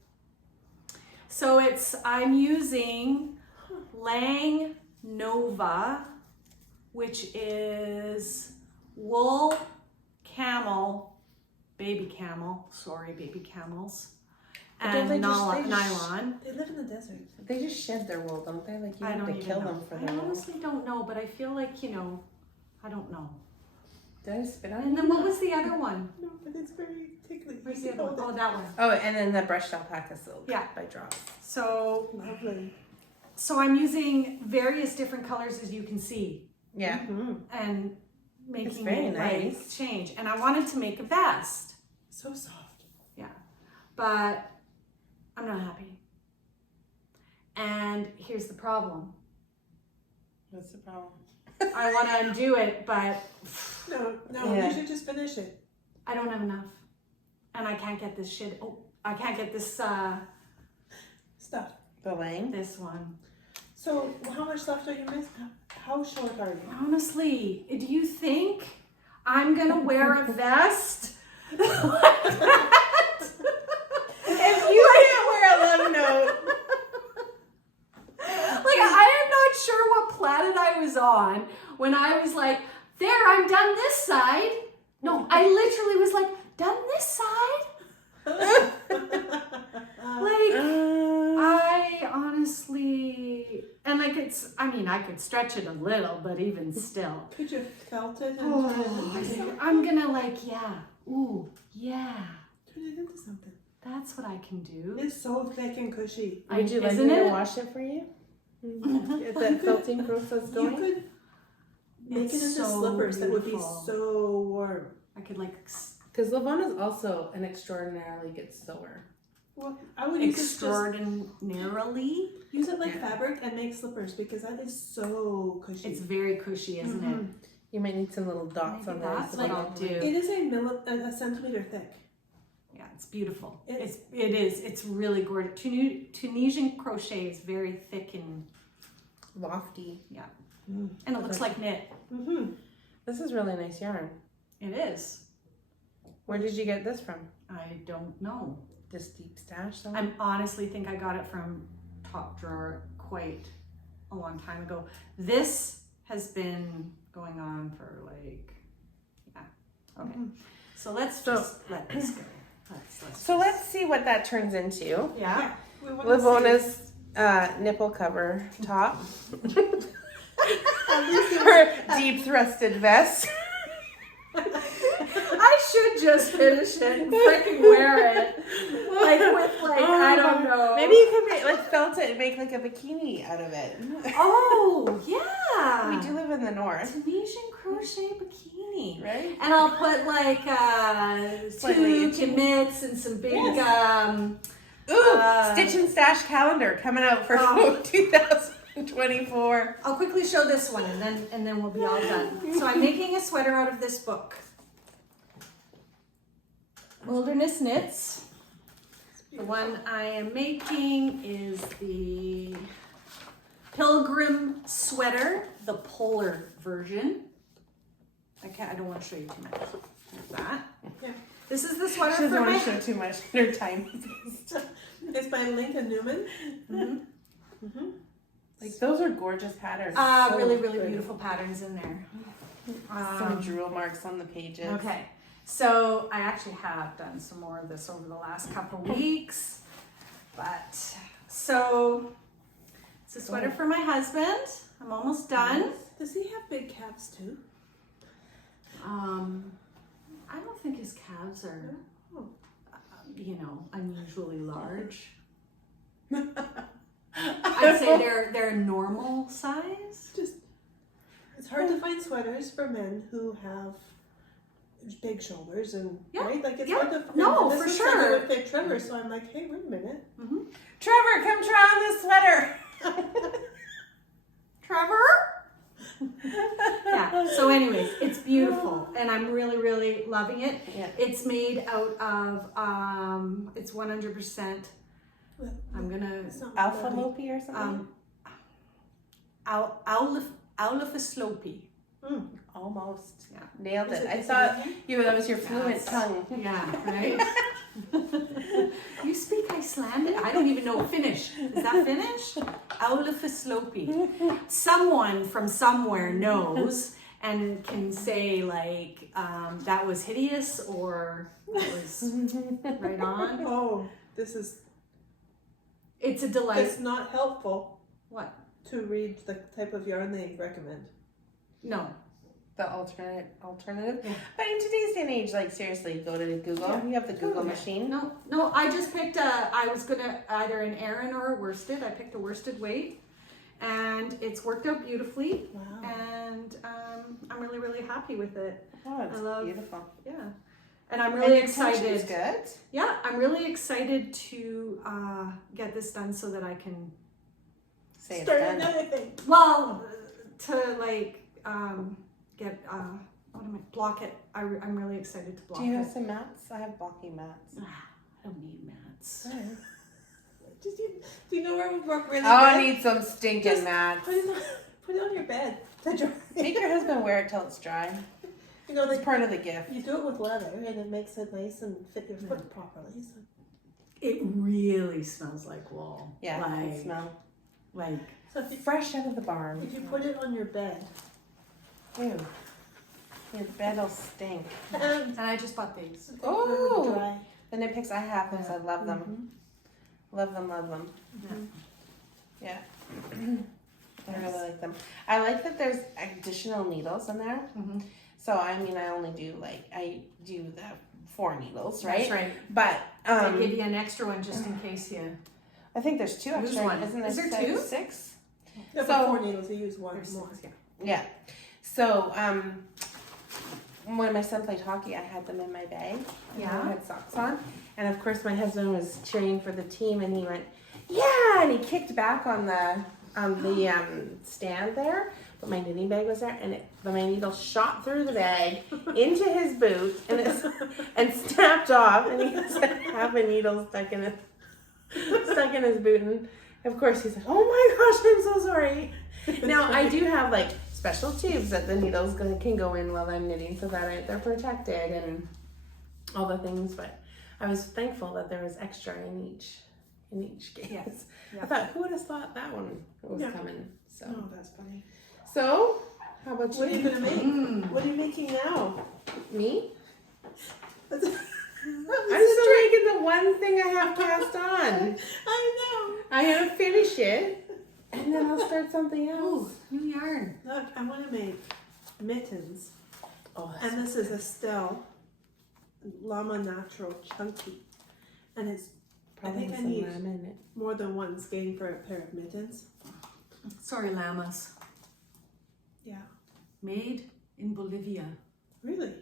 So I'm using Lang Nova, which is wool, camel, baby camels, But don't and they just- nylon. They live in the desert. They just shed their wool, don't they? Like you I have don't to even kill know. them for I their wool. honestly don't know, but I feel like, I don't know. Did I spit on And you? then what was the other one? No, but it's very tickly. Where's the other one? Oh, that one. Oh, and then the brushed alpaca silk. Yeah. By Drops. So Lovely. I'm using various different colors, as you can see, Yeah. Mm-hmm. and making very it nice. like change. And I wanted to make a vest, So soft. but I'm not happy. And here's the problem. What's the problem? I want to undo it, but No, Yeah. you should just finish it. I don't have enough. And I can't get this shit. Oh, I can't get this, Stuff. The Lang. this one. So how much left are you missing? How short are you? Honestly, do you think I'm going to wear a vest? If you can't wear a love note. Like, I am not sure what planet I was on when I was like, there, I'm done this side. No, I literally was like, done this side? Like, I honestly, and like I could stretch it a little, but even still. Could you felt it and Oh, I'm gonna turn it into something? that's what I can do. It's so thick and cushy. Would you like Isn't me to it? wash it for you? Is that felting process You going? could make It's it into so slippers that would be beautiful. so warm. I could like Because Lavona is also an extraordinarily good sewer. Well, I would use extraordinarily. use it like Yeah. fabric and make slippers because that is so cushy. It's very cushy, isn't Mhm. it? You might need some little dots Maybe on there. that's so what they I'll don't- do. It is a centimeter thick. Yeah, it's beautiful. It- It is. It's really gorgeous. Tunisian crochet is very thick and Lofty. and it looks like knit. Mm-hmm. This is really nice yarn. It is. Where did you get this from? I don't know. This deep stash somewhere? I honestly think I got it from Top Drawer quite a long time ago. This has been going on for like, okay. Mhm. So let's just let this go. Let's see what that turns into. Yeah. We wanna Lavona's nipple cover top. At least Her deep thrusted vest. I should just finish it and freaking wear it. Like with I don't know. Maybe you could make felt it and make like a bikini out of it. Oh, yeah. We do live in the north, Tunisian crochet bikini. right? And I'll put like Slightly two itchy. mitts and some big Ooh, Stitch and Stash calendar coming out for Oh. 2024. I'll quickly show this one and then we'll be all done. So I'm making a sweater out of this book. Wilderness Knits. The one I am making is the Pilgrim sweater, the polar version. I don't want to show you too much. There's that. Yeah. This is the sweater She doesn't for want my to show too much in her time. It's by Linka Neumann. Mhm. Mm-hmm. Like those are gorgeous patterns. really pretty. beautiful patterns in there. Some drool marks on the pages. Okay, So I actually have done some more of this over the last couple weeks. But so it's a sweater for my husband. I'm almost done. Does he have big calves too? I don't think his calves are, unusually large. I'd say they're normal size. It's hard to find sweaters for men who have big shoulders and right, like it's hard to find. No, this for looks sure. Like it would fit Trevor, so I'm like, hey, wait a minute. Mm-hmm. Trevor, come try on this sweater. Trevor? Yeah, so anyways, it's beautiful and I'm really, really loving it. Yeah. It's made out of, it's 100%, I'm gonna, Alpha Lopi or something? Owlet. Almost. Yeah. Nailed it. Is it- I is it thought in that was your fluent Yes. tongue. Yeah, right? You speak Icelandic? I don't even know Finnish. Is that Finnish? Owlet. Someone from somewhere knows and can say like, that was hideous or that was right on. Oh, It's a delight. it's not helpful What? to read the type of yarn they recommend. No. The alternative. Yeah. But in today's day and age, like seriously, go to Google. Yeah. You have the Google Totally. machine. No, I just picked I was gonna either an Aran or a worsted. I picked a worsted weight and it's worked out beautifully Wow. and I'm really, really happy with it. Oh, it's I love- beautiful. Yeah. And I'm And really your tension's excited. good. Yeah, I'm really excited to get this done so that I can, Say Start it's done. another thing. well, to like get block it. I'm really excited to block Do you it. have some mats? I have blocky mats. I don't need mats. Do you know where it would work really Oh, I good? need some stinking Just mats. Put it on your bed to dry. Make your husband wear it till it's dry. You know, It's like part of the gift. you do it with leather, and it makes it nice and fit your foot properly. So. It really smells like wool. Yeah, it Like, smell like So if you, fresh out of the barn. if you put it on your bed, Ew. Your bed'll stink. and and I just bought these. Oh. dry. The Knitpicks, I have those. I love them. Love them, love them. Yeah. I really like them. I like that there's additional needles in there. Mm-hmm. So, I mean, I do the 4 needles, right? That's right. But, They give you an extra one just in case you. I think there's 2 Lose extra. one. Isn't there, Is there 2? 6? Yeah, So- but 4 needles, you use one There's more. 6, yeah. Yeah. So, when my son played hockey, I had them in my bag. Yeah. I had socks on. And of course, my husband was cheering for the team, and he went, "Yeah!" And he kicked back on the stand there. But my knitting bag was there, and my needle shot through the bag into his boot, and snapped off, and he has like half a needle stuck in his boot. And of course, he's like, "Oh my gosh, I'm so sorry." Now I do have like special tubes that the needles can go in while I'm knitting, so that they're protected and all the things. But I was thankful that there was extra in each case. Yes. Yeah. I thought, who would have thought that one was Yeah. coming? So, Oh, that's funny. so how about you? What are you gonna make? Mm. What are you making now? Me? That's- I'm still making the one thing I have cast on. I I gotta finish it, and then I'll start something Ooh, else. new yarn. know. Look, I want to make mittens, Oh, and this is Estelle Llama Natural Chunky, and it's probably I think I some need- lemon in it. more than one skein for a pair of mittens. Sorry, llamas. Yeah, Made in Bolivia. really.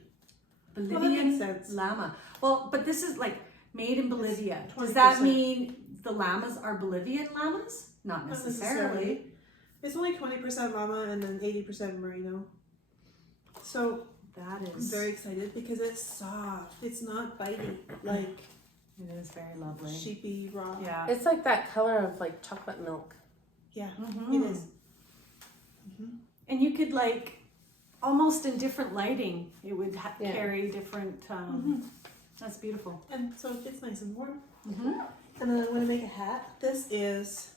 Well, that Bolivian makes sense. llama. Well, but this is like made in Bolivia. It's Does that 20%. mean the llamas are Bolivian llamas? Not Not necessarily. It's only 20% llama and then 80% merino. So That I'm is very excited because it's soft. It's not bitey like It is very lovely. sheepy raw. Yeah. It's like that color of like chocolate milk. Yeah, Mhm. it is. And you could like almost in different lighting, it would Yeah. carry different. That's beautiful. And so it gets nice and warm. Mm-hmm. And then I'm going to make a hat. This is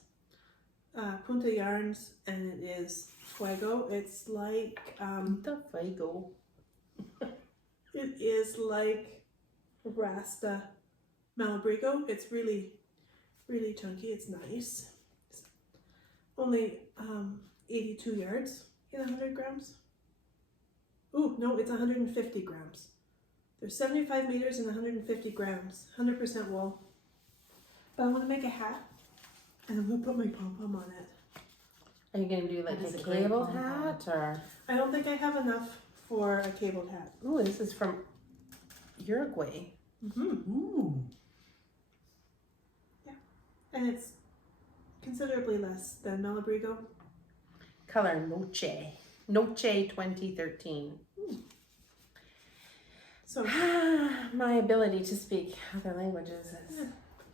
Punta Yarns and it is Fuego. It's like, The Fuego. It is like Rasta Malabrigo. It's really, really chunky. It's nice. It's only 82 yards in 100 grams. Ooh, no, it's 150 grams. There's 75 meters and 150 grams. 100% wool. But I want to make a hat, and I'm going to put my pom-pom on it. Are you going to do like That is a a great cabled pom-pom. hat or? I don't think I have enough for a cabled hat. Ooh, this is from Uruguay. Mm-hmm. Ooh. And it's considerably less than Malabrigo. Color Noche. Noche 2013. So, My ability to speak other languages is... yeah.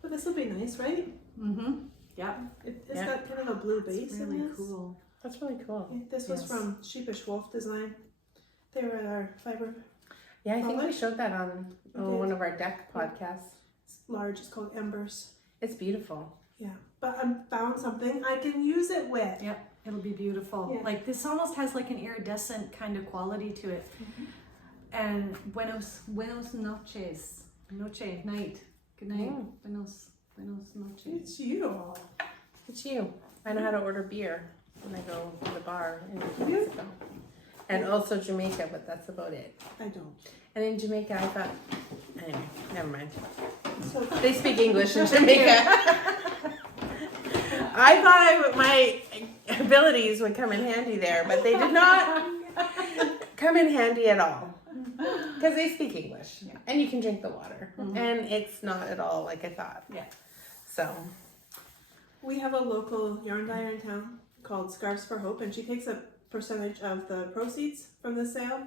But this will be nice, right? Mm-hmm. Yep. It's Yeah. got kind of a blue base It's really in this. cool. That's really cool. This was Yes. from Sheepish Wolf Design. They were at our fiber. Yeah, I think we Foliage? showed that on We did. one of our deck podcasts. It's large. It's called Embers. It's beautiful. Yeah. But I found something I can use it with. Yep. It'll be beautiful. Yeah. Like this almost has like an iridescent kind of quality to it. And buenos noches. Noche, night. Good night. Mm. Buenos noches. It's you. It's you. I know how to order beer when I go to the bar in Mexico. And also Jamaica, but that's about it. I don't. And in Jamaica, I thought... Anyway, never mind. So They speak English in Jamaica. I thought my abilities would come in handy there, but they did not come in handy at all. Because they speak English. Yeah. And you can drink the water. Mhm. And it's not at all like I thought. Yeah. So, we have a local yarn dyer in town called Scarves for Hope, and she takes a percentage of the proceeds from the sale,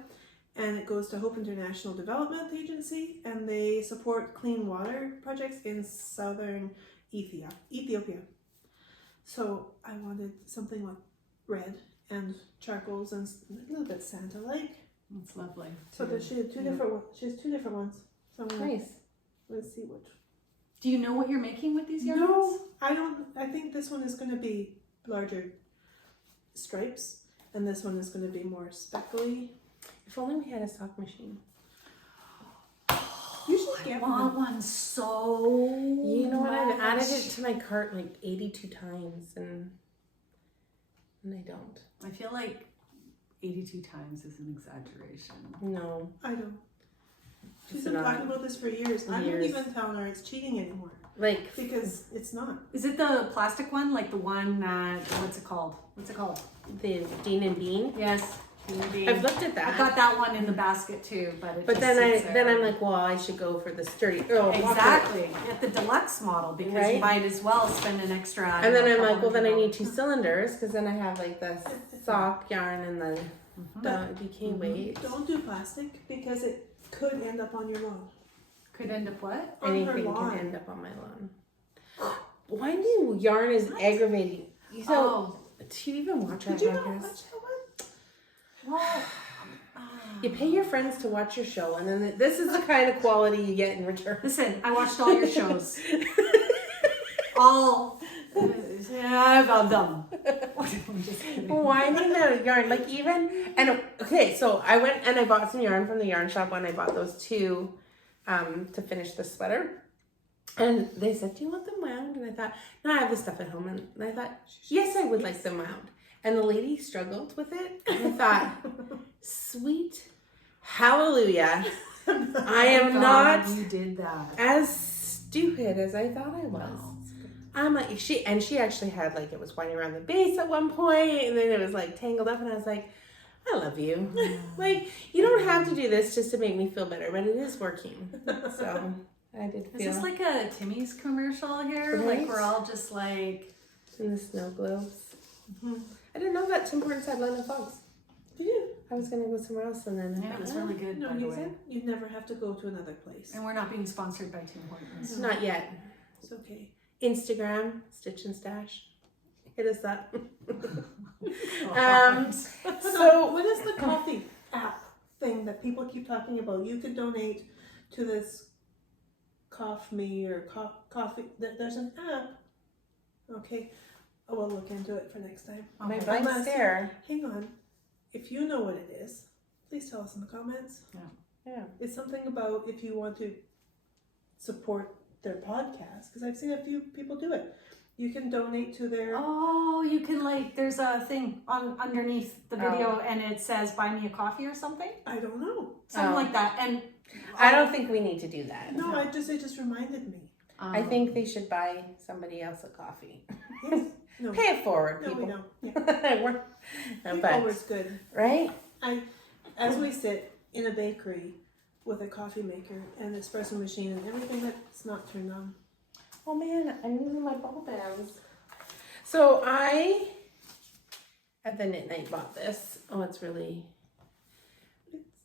and it goes to Hope International Development Agency, and they support clean water projects in southern Ethiopia. So I wanted something like red and charcoals and a little bit Santa-like. It's lovely. So that she had two different ones. She has two different ones. So I'm gonna, nice. let's see which. Do you know what you're making with these yarns? No, I don't. I think this one is going to be larger stripes, and this one is going to be more speckly. If only we had a sock machine. You should I get want one. one so You know what? I've added much. it to my cart like 82 times and I don't. I feel like 82 times is an exaggeration. No. I don't. She's It's been not. talking about this for years. I don't Years. even tell her it's cheating anymore Like, because it's not. Is it the plastic one? Like the one that, what's it called? the Dean and Bean. Yes. I've looked at I've that. got that one in the basket too, but it But just sits there. then I'm like, well, I should go for the sturdy. Oh, Exactly. Get the deluxe model because you Right? might as well spend an extra. I And don't then know, I'm like, well, then I need $200. 2 cylinders because then I have like the sock yarn and the DK weights. Don't do plastic because it could end up on your lawn. Could end up what? On her Anything lawn. can end up on my lawn. Winding yarn is aggravating. So, do you even watch our Did you not podcast? watch that one? Well, You pay your friends to watch your show, and then this is the kind of quality you get in return. listen, I watched all your shows. All. I've done. I'm just kidding. Winding the yarn, like even, and okay, so I went and I bought some yarn from the yarn shop when I bought those 2 to finish the sweater. And they said, do you want them wound? And I thought, no, I have this stuff at home. And I thought, yes, I would like them wound. And the lady struggled with it. And I thought, sweet hallelujah. I am God, not You did that. as stupid as I thought I was. No. I'm like, she actually had like, it was winding around the base at one point, and then it was like tangled up, and I was like, I love you. Like, you don't have to do this just to make me feel better, but it is working. So I did Is feel this like a Timmy's commercial here? Right? Like we're all just like. in the snow globes. Mhm. I didn't know that Tim Hortons had London Fogs. Did you? I was gonna go somewhere else, and then Yeah, it was really good, No, by the you way. said you never have to go to another place. And we're not being sponsored by Tim Hortons. not yet. It's okay. Instagram, Stitch and Stash. Hit us up. Oh, So what is the coffee app thing that people keep talking about? You could donate to this Cough Me or coffee. There's an app. Okay, I will look into it for next time. my Okay. bike's Unless- there. Hang on. If you know what it is, please tell us in the comments. Yeah. It's something about if you want to support their podcast, because I've seen a few people do it. You can donate to their. Oh, you can there's a thing underneath the video and it says buy me a coffee or something. I don't know. Something like that. And I don't think we need to do that. No, it just reminded me. I think they should buy somebody else a coffee. Yes. No. Pay it forward, No, people. we don't. Yeah. Pay But, forward's good. right? As we sit in a bakery with a coffee maker and espresso machine and everything that's not turned on. Oh man, I'm using my ball bands. So I, at the Knit Night, bought this. Oh, it's really.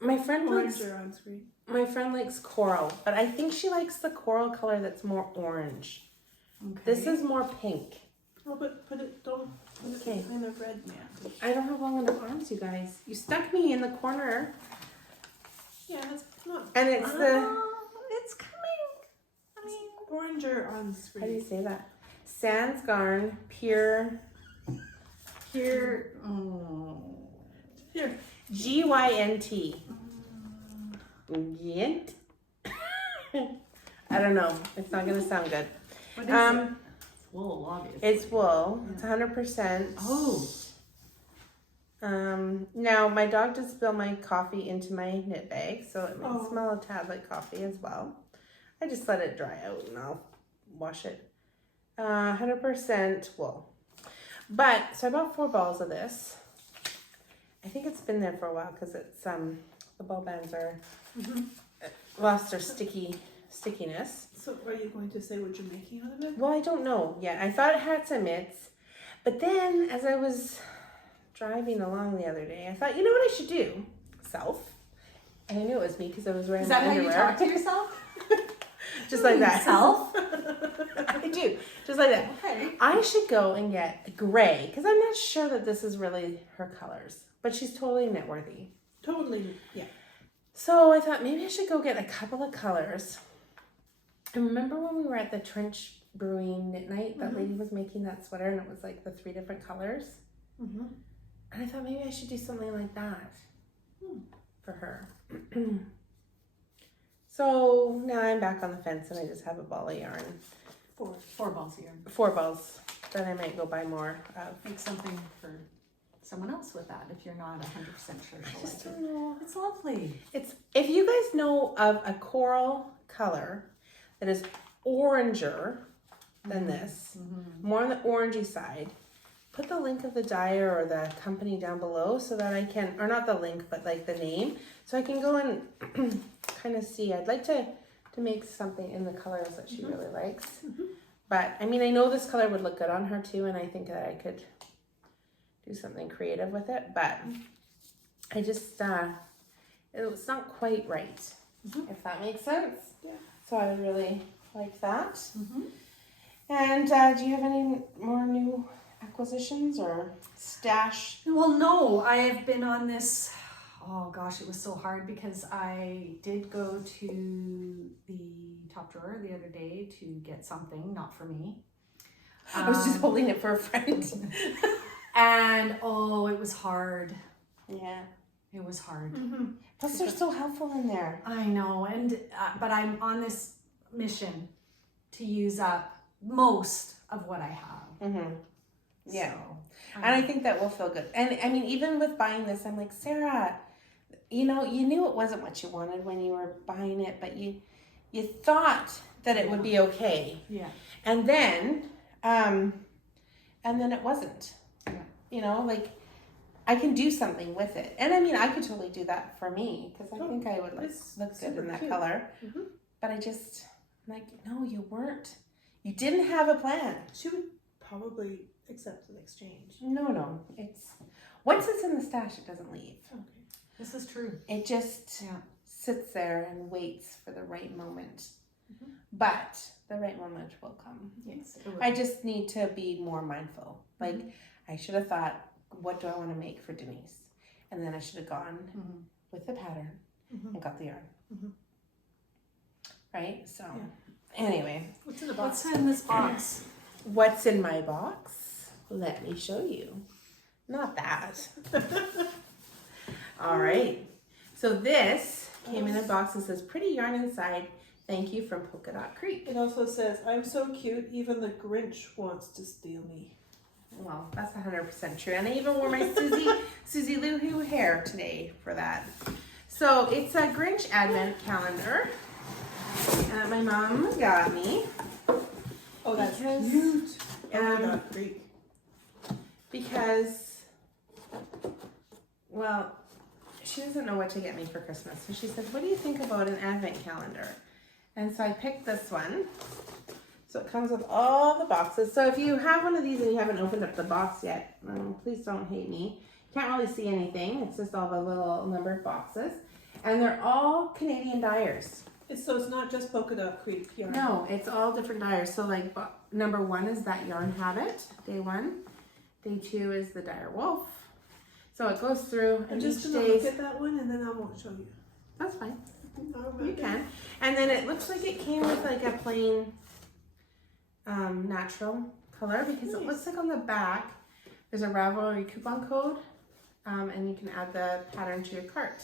My friend likes. Orange on screen. My friend likes coral, but I think she likes the coral color that's more orange. Okay. This is more pink. Oh, but put it Okay. kind of red. Yeah. I don't have long enough arms, you guys. You stuck me in the corner, Yeah, that's not and it's the. It's coming. I mean, oranger on How do you screen. say that? Sandnes Garn, pure. here. Oh. Here. Gynt. Gynt. I don't know. It's not gonna sound good. What is it? It's wool, obviously. It's wool. It's 100%. Oh. Now my dog did spill my coffee into my knit bag, so it might Oh. smell a tad like coffee as well. I just let it dry out and I'll wash it. 100% wool. But so I bought 4 balls of this. I think it's been there for a while because it's the ball bands are lost their stickiness. So are you going to say what you're making out of it? Well, I don't know yet. I thought it had some mitts, but then as I was driving along the other day, I thought, you know what I should do? Self. And I knew it was me because I was wearing Is my that how you underwear. talk to yourself? Just like that. Self? I do. Just like that. Okay. I should go and get gray because I'm not sure that this is really her colors, but she's totally knit worthy. Totally. Yeah. So I thought maybe I should go get a couple of colors. And remember when we were at the Trench Brewing Knit Night, that lady was making that sweater and it was like the 3 different colors. Mm-hmm. And I thought maybe I should do something like that for her. So now I'm back on the fence and I just have a ball of yarn. 4 balls here. 4 balls that I might go buy more of. Make something for someone else with that if you're not 100% sure. I just like don't know. It's lovely. It's if you guys know of a coral color that is oranger than this, more on the orangey side, put the link of the dyer or the company down below so that I can, or not the link, but like the name, so I can go and kind of see. I'd like to make something in the colors that she really likes. But I mean, I know this color would look good on her too, and I think that I could do something creative with it, but I just, it's not quite right, if that makes sense. Yeah. So I would really like that. And do you have any more new acquisitions or stash? Well, no, I have been on this. Oh gosh, it was so hard because I did go to the top drawer the other day to get something, not for me. I was just holding it for a friend. And oh, it was hard. Yeah. It was hard. Plus they're so helpful in there. I know, and but I'm on this mission to use up most of what I have. Yeah. So, And I think that will feel good. And I mean, even with buying this, I'm like, Sarah, you know, you knew it wasn't what you wanted when you were buying it, but you thought that it would be okay. Yeah. And then it wasn't. Yeah. You know, like I can do something with it. And I mean, I could totally do that for me because I think I would like It's look good super in that cute. color. But I just, I'm like, no, you weren't. You didn't have a plan. She would probably accept an exchange. No. It's once it's in the stash, it doesn't leave. Okay. This is true. It just Yeah. sits there and waits for the right moment. But the right moment will come. Yes. I just need to be more mindful. Like I should have thought, what do I want to make for Denise? And then I should have gone with the pattern and got the yarn. Right? So anyway, What's in the box? What's in this box? what's in my box? Let me show you. Not that. All right. So this Came in a box that says pretty yarn inside. Thank you from Polkadot Creek. It also says, I'm so cute, even the Grinch wants to steal me. Well, that's 100% true. And I even wore my Susie Lou Who hair today for that. So it's a Grinch Advent calendar that my mom got me. Oh, that's Because, cute. Polkadot Creek. Because, well, she doesn't know what to get me for Christmas. So she said, what do you think about an Advent calendar? And so I picked this one. So it comes with all the boxes. So if you have one of these and you haven't opened up the box yet, please don't hate me. You can't really see anything. It's just all the little numbered boxes. And they're all Canadian dyers. So it's not just Polkadot Creek yarn. No, it's all different dyers. So like number 1 is that Yarn Habit, day 1. Day 2 is the Dyer Wolf. So it goes through. I'm just going to look at that one and then I won't show you. That's fine. Oh, You can. And then it looks like it came with like a plain natural color because it looks like on the back there's a Ravelry coupon code and you can add the pattern to your cart.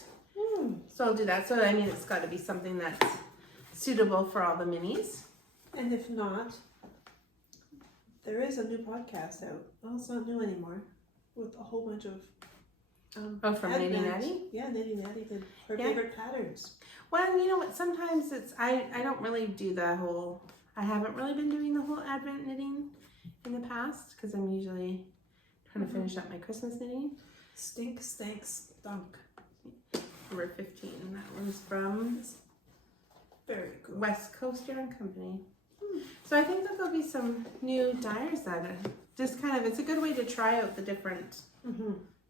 So I'll do that. So I mean it's got to be something that's suitable for all the minis. And if not, there is a new podcast out. Well, it's not new anymore. With a whole bunch of From Advent. Knitty Natty? Yeah, Knitty Natty did her Yeah. favorite patterns. Well, you know what? Sometimes it's I don't really do the whole. I haven't really been doing the whole Advent knitting in the past because I'm usually trying to finish up my Christmas knitting. Stink, stank, stunk. Number 15. That one's from Very cool. West Coast Yarn Company. So I think that there'll be some new dyers that are just kind of. It's a good way to try out the different.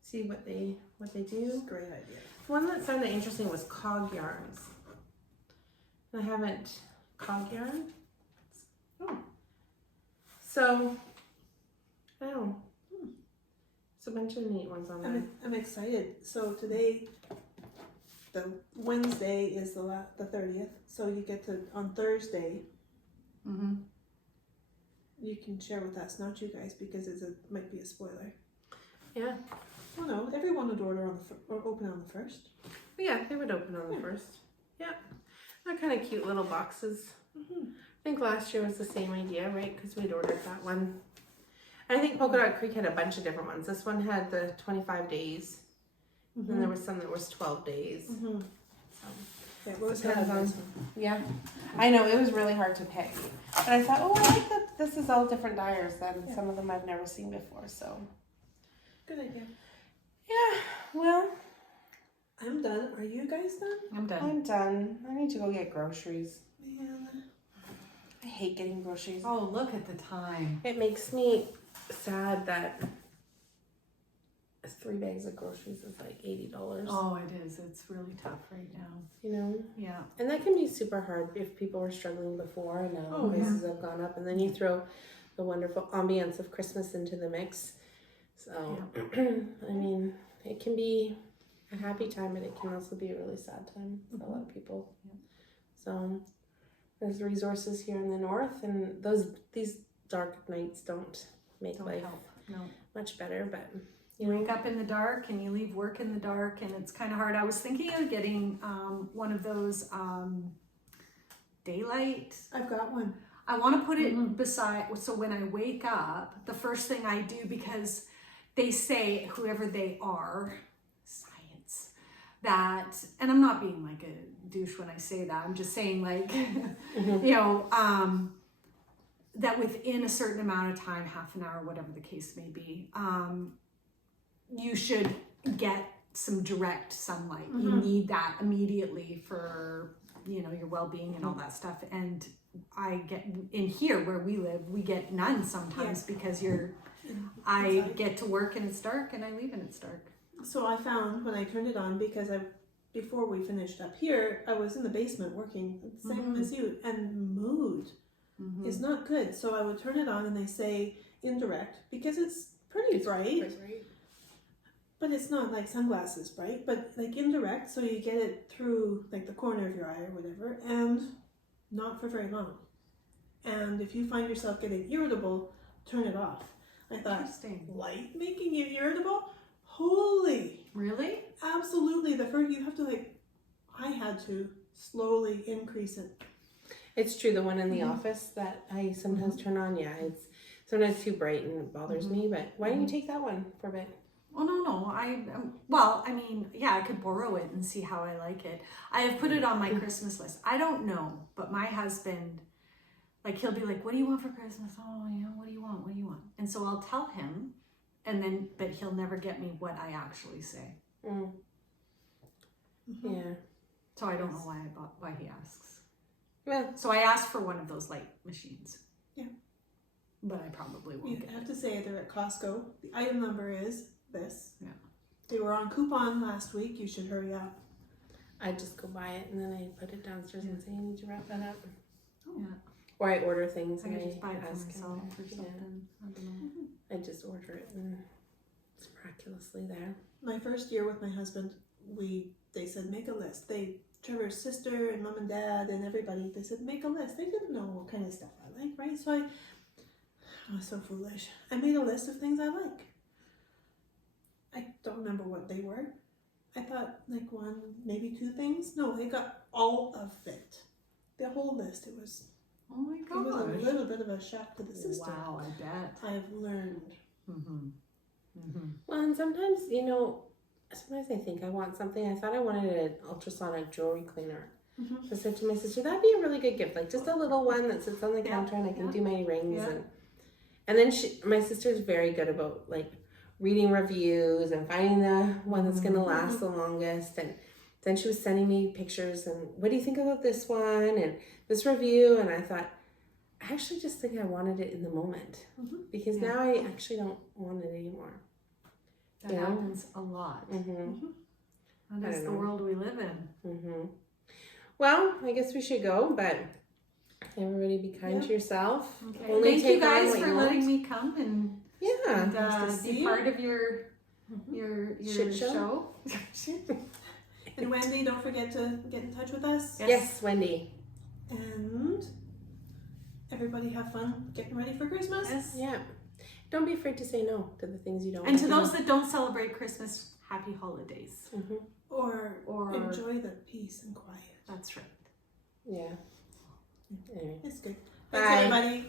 See what they do. Great idea. One that sounded interesting was cog yarns. I haven't cog yarn. So I don't know. It's a bunch of neat ones on there. I'm excited. So today, the Wednesday is the 30th. So you get to on Thursday. You can share with us, not you guys, because might be a spoiler. Yeah. Oh no, everyone would order on or open on the 1st. Yeah, they would open on the 1st. Yeah. They're kind of cute little boxes. I think last year was the same idea, right? Because we'd ordered that one. And I think Polkadot Creek had a bunch of different ones. This one had the 25 days. And there was some that was 12 days. So, Yeah, what was depends that on- this one? yeah. I know, it was really hard to pick. But I thought, oh, I like that this is all different dyers than some of them I've never seen before. So, Good idea. yeah, well, I'm done. Are you guys done? I'm done. I'm done. I need to go get groceries. Man. I hate getting groceries. Oh, look at the time. It makes me sad that 3 bags of groceries is like $80. Oh, it is. It's really tough right now. You know? Yeah. And that can be super hard if people were struggling before and now Oh, prices have gone up. And then you throw the wonderful ambience of Christmas into the mix. So, I mean, it can be a happy time, but it can also be a really sad time for a lot of people. Yeah. So, there's resources here in the north, and these dark nights don't make life help. No. much better, but You wake up in the dark and you leave work in the dark, and it's kind of hard. I was thinking of getting one of those daylight. I've got one. I want to put it beside, so when I wake up, the first thing I do, because they say, whoever they are, science, that, and I'm not being like a douche when I say that, I'm just saying like, you know, that within a certain amount of time, half an hour, whatever the case may be, you should get some direct sunlight. You need that immediately for, you know, your well-being and all that stuff. And I get in here where we live, we get none sometimes because I get to work and it's dark and I leave and it's dark. So I found when I turned it on, because before we finished up here, I was in the basement working, same as you, and mood is not good. So I would turn it on and they say indirect because it's pretty bright. But it's not like sunglasses bright, but like indirect, so you get it through like the corner of your eye or whatever, and not for very long. And if you find yourself getting irritable, turn it off. I thought, light making you irritable? Holy! Really? Absolutely. The first, you have to like I had to slowly increase it. It's true. The one in the office that I sometimes turn on, yeah, it's sometimes too bright and it bothers me. But why don't you take that one for a bit? Oh, no. I mean, yeah, I could borrow it and see how I like it. I have put it on my Christmas list. I don't know, but my husband, like, he'll be like, what do you want for Christmas? Oh, what do you want? What do you want? And so I'll tell him, and then, but he'll never get me what I actually say. Yeah. So I don't know why he asks. Well, So I asked for one of those light machines. Yeah. But I probably won't You get have it. to say they're at Costco. The item number is this. Yeah. They were on coupon last week. You should hurry up. I just go buy it and then I put it downstairs and say, I need to wrap that up. Yeah. Or I order things I and could just buy it for ask myself him. or something. I don't know. I just order it and it's miraculously there. My first year with my husband, they said make a list. Trevor's sister and mom and dad and everybody, they said make a list. They didn't know what kind of stuff I like, right? So I was so foolish. I made a list of things I like. I don't remember what they were. I thought like one, maybe two things. No, I got all of it. The whole list. It was Oh my It was a gosh. little bit of a shock to the system. Wow, I bet. I've learned. Well, and sometimes, sometimes I think I want something. I thought I wanted an ultrasonic jewelry cleaner. So I said to my sister, that'd be a really good gift. Like just a little one that sits on the counter and I can do my rings. Yeah. And then my sister's very good about like reading reviews and finding the one that's going to last the longest. And then she was sending me pictures and what do you think about this one and this review? And I thought, I actually just think I wanted it in the moment because now I actually don't want it anymore. That happens a lot. That is the world we live in. Well, I guess we should go, but everybody be kind to yourself. Okay. Only Thank take you guys on what for you letting want. me come and Nice to see be you. part of your Shit show. And Wendy, don't forget to get in touch with us. Yes, Wendy. And everybody have fun getting ready for Christmas. Yes. Yeah. Don't be afraid to say no to the things you don't And want to those that don't celebrate Christmas, happy holidays. Or Or enjoy the peace and quiet. that's right. Yeah. Anyway. It's good. Bye. Thanks, everybody.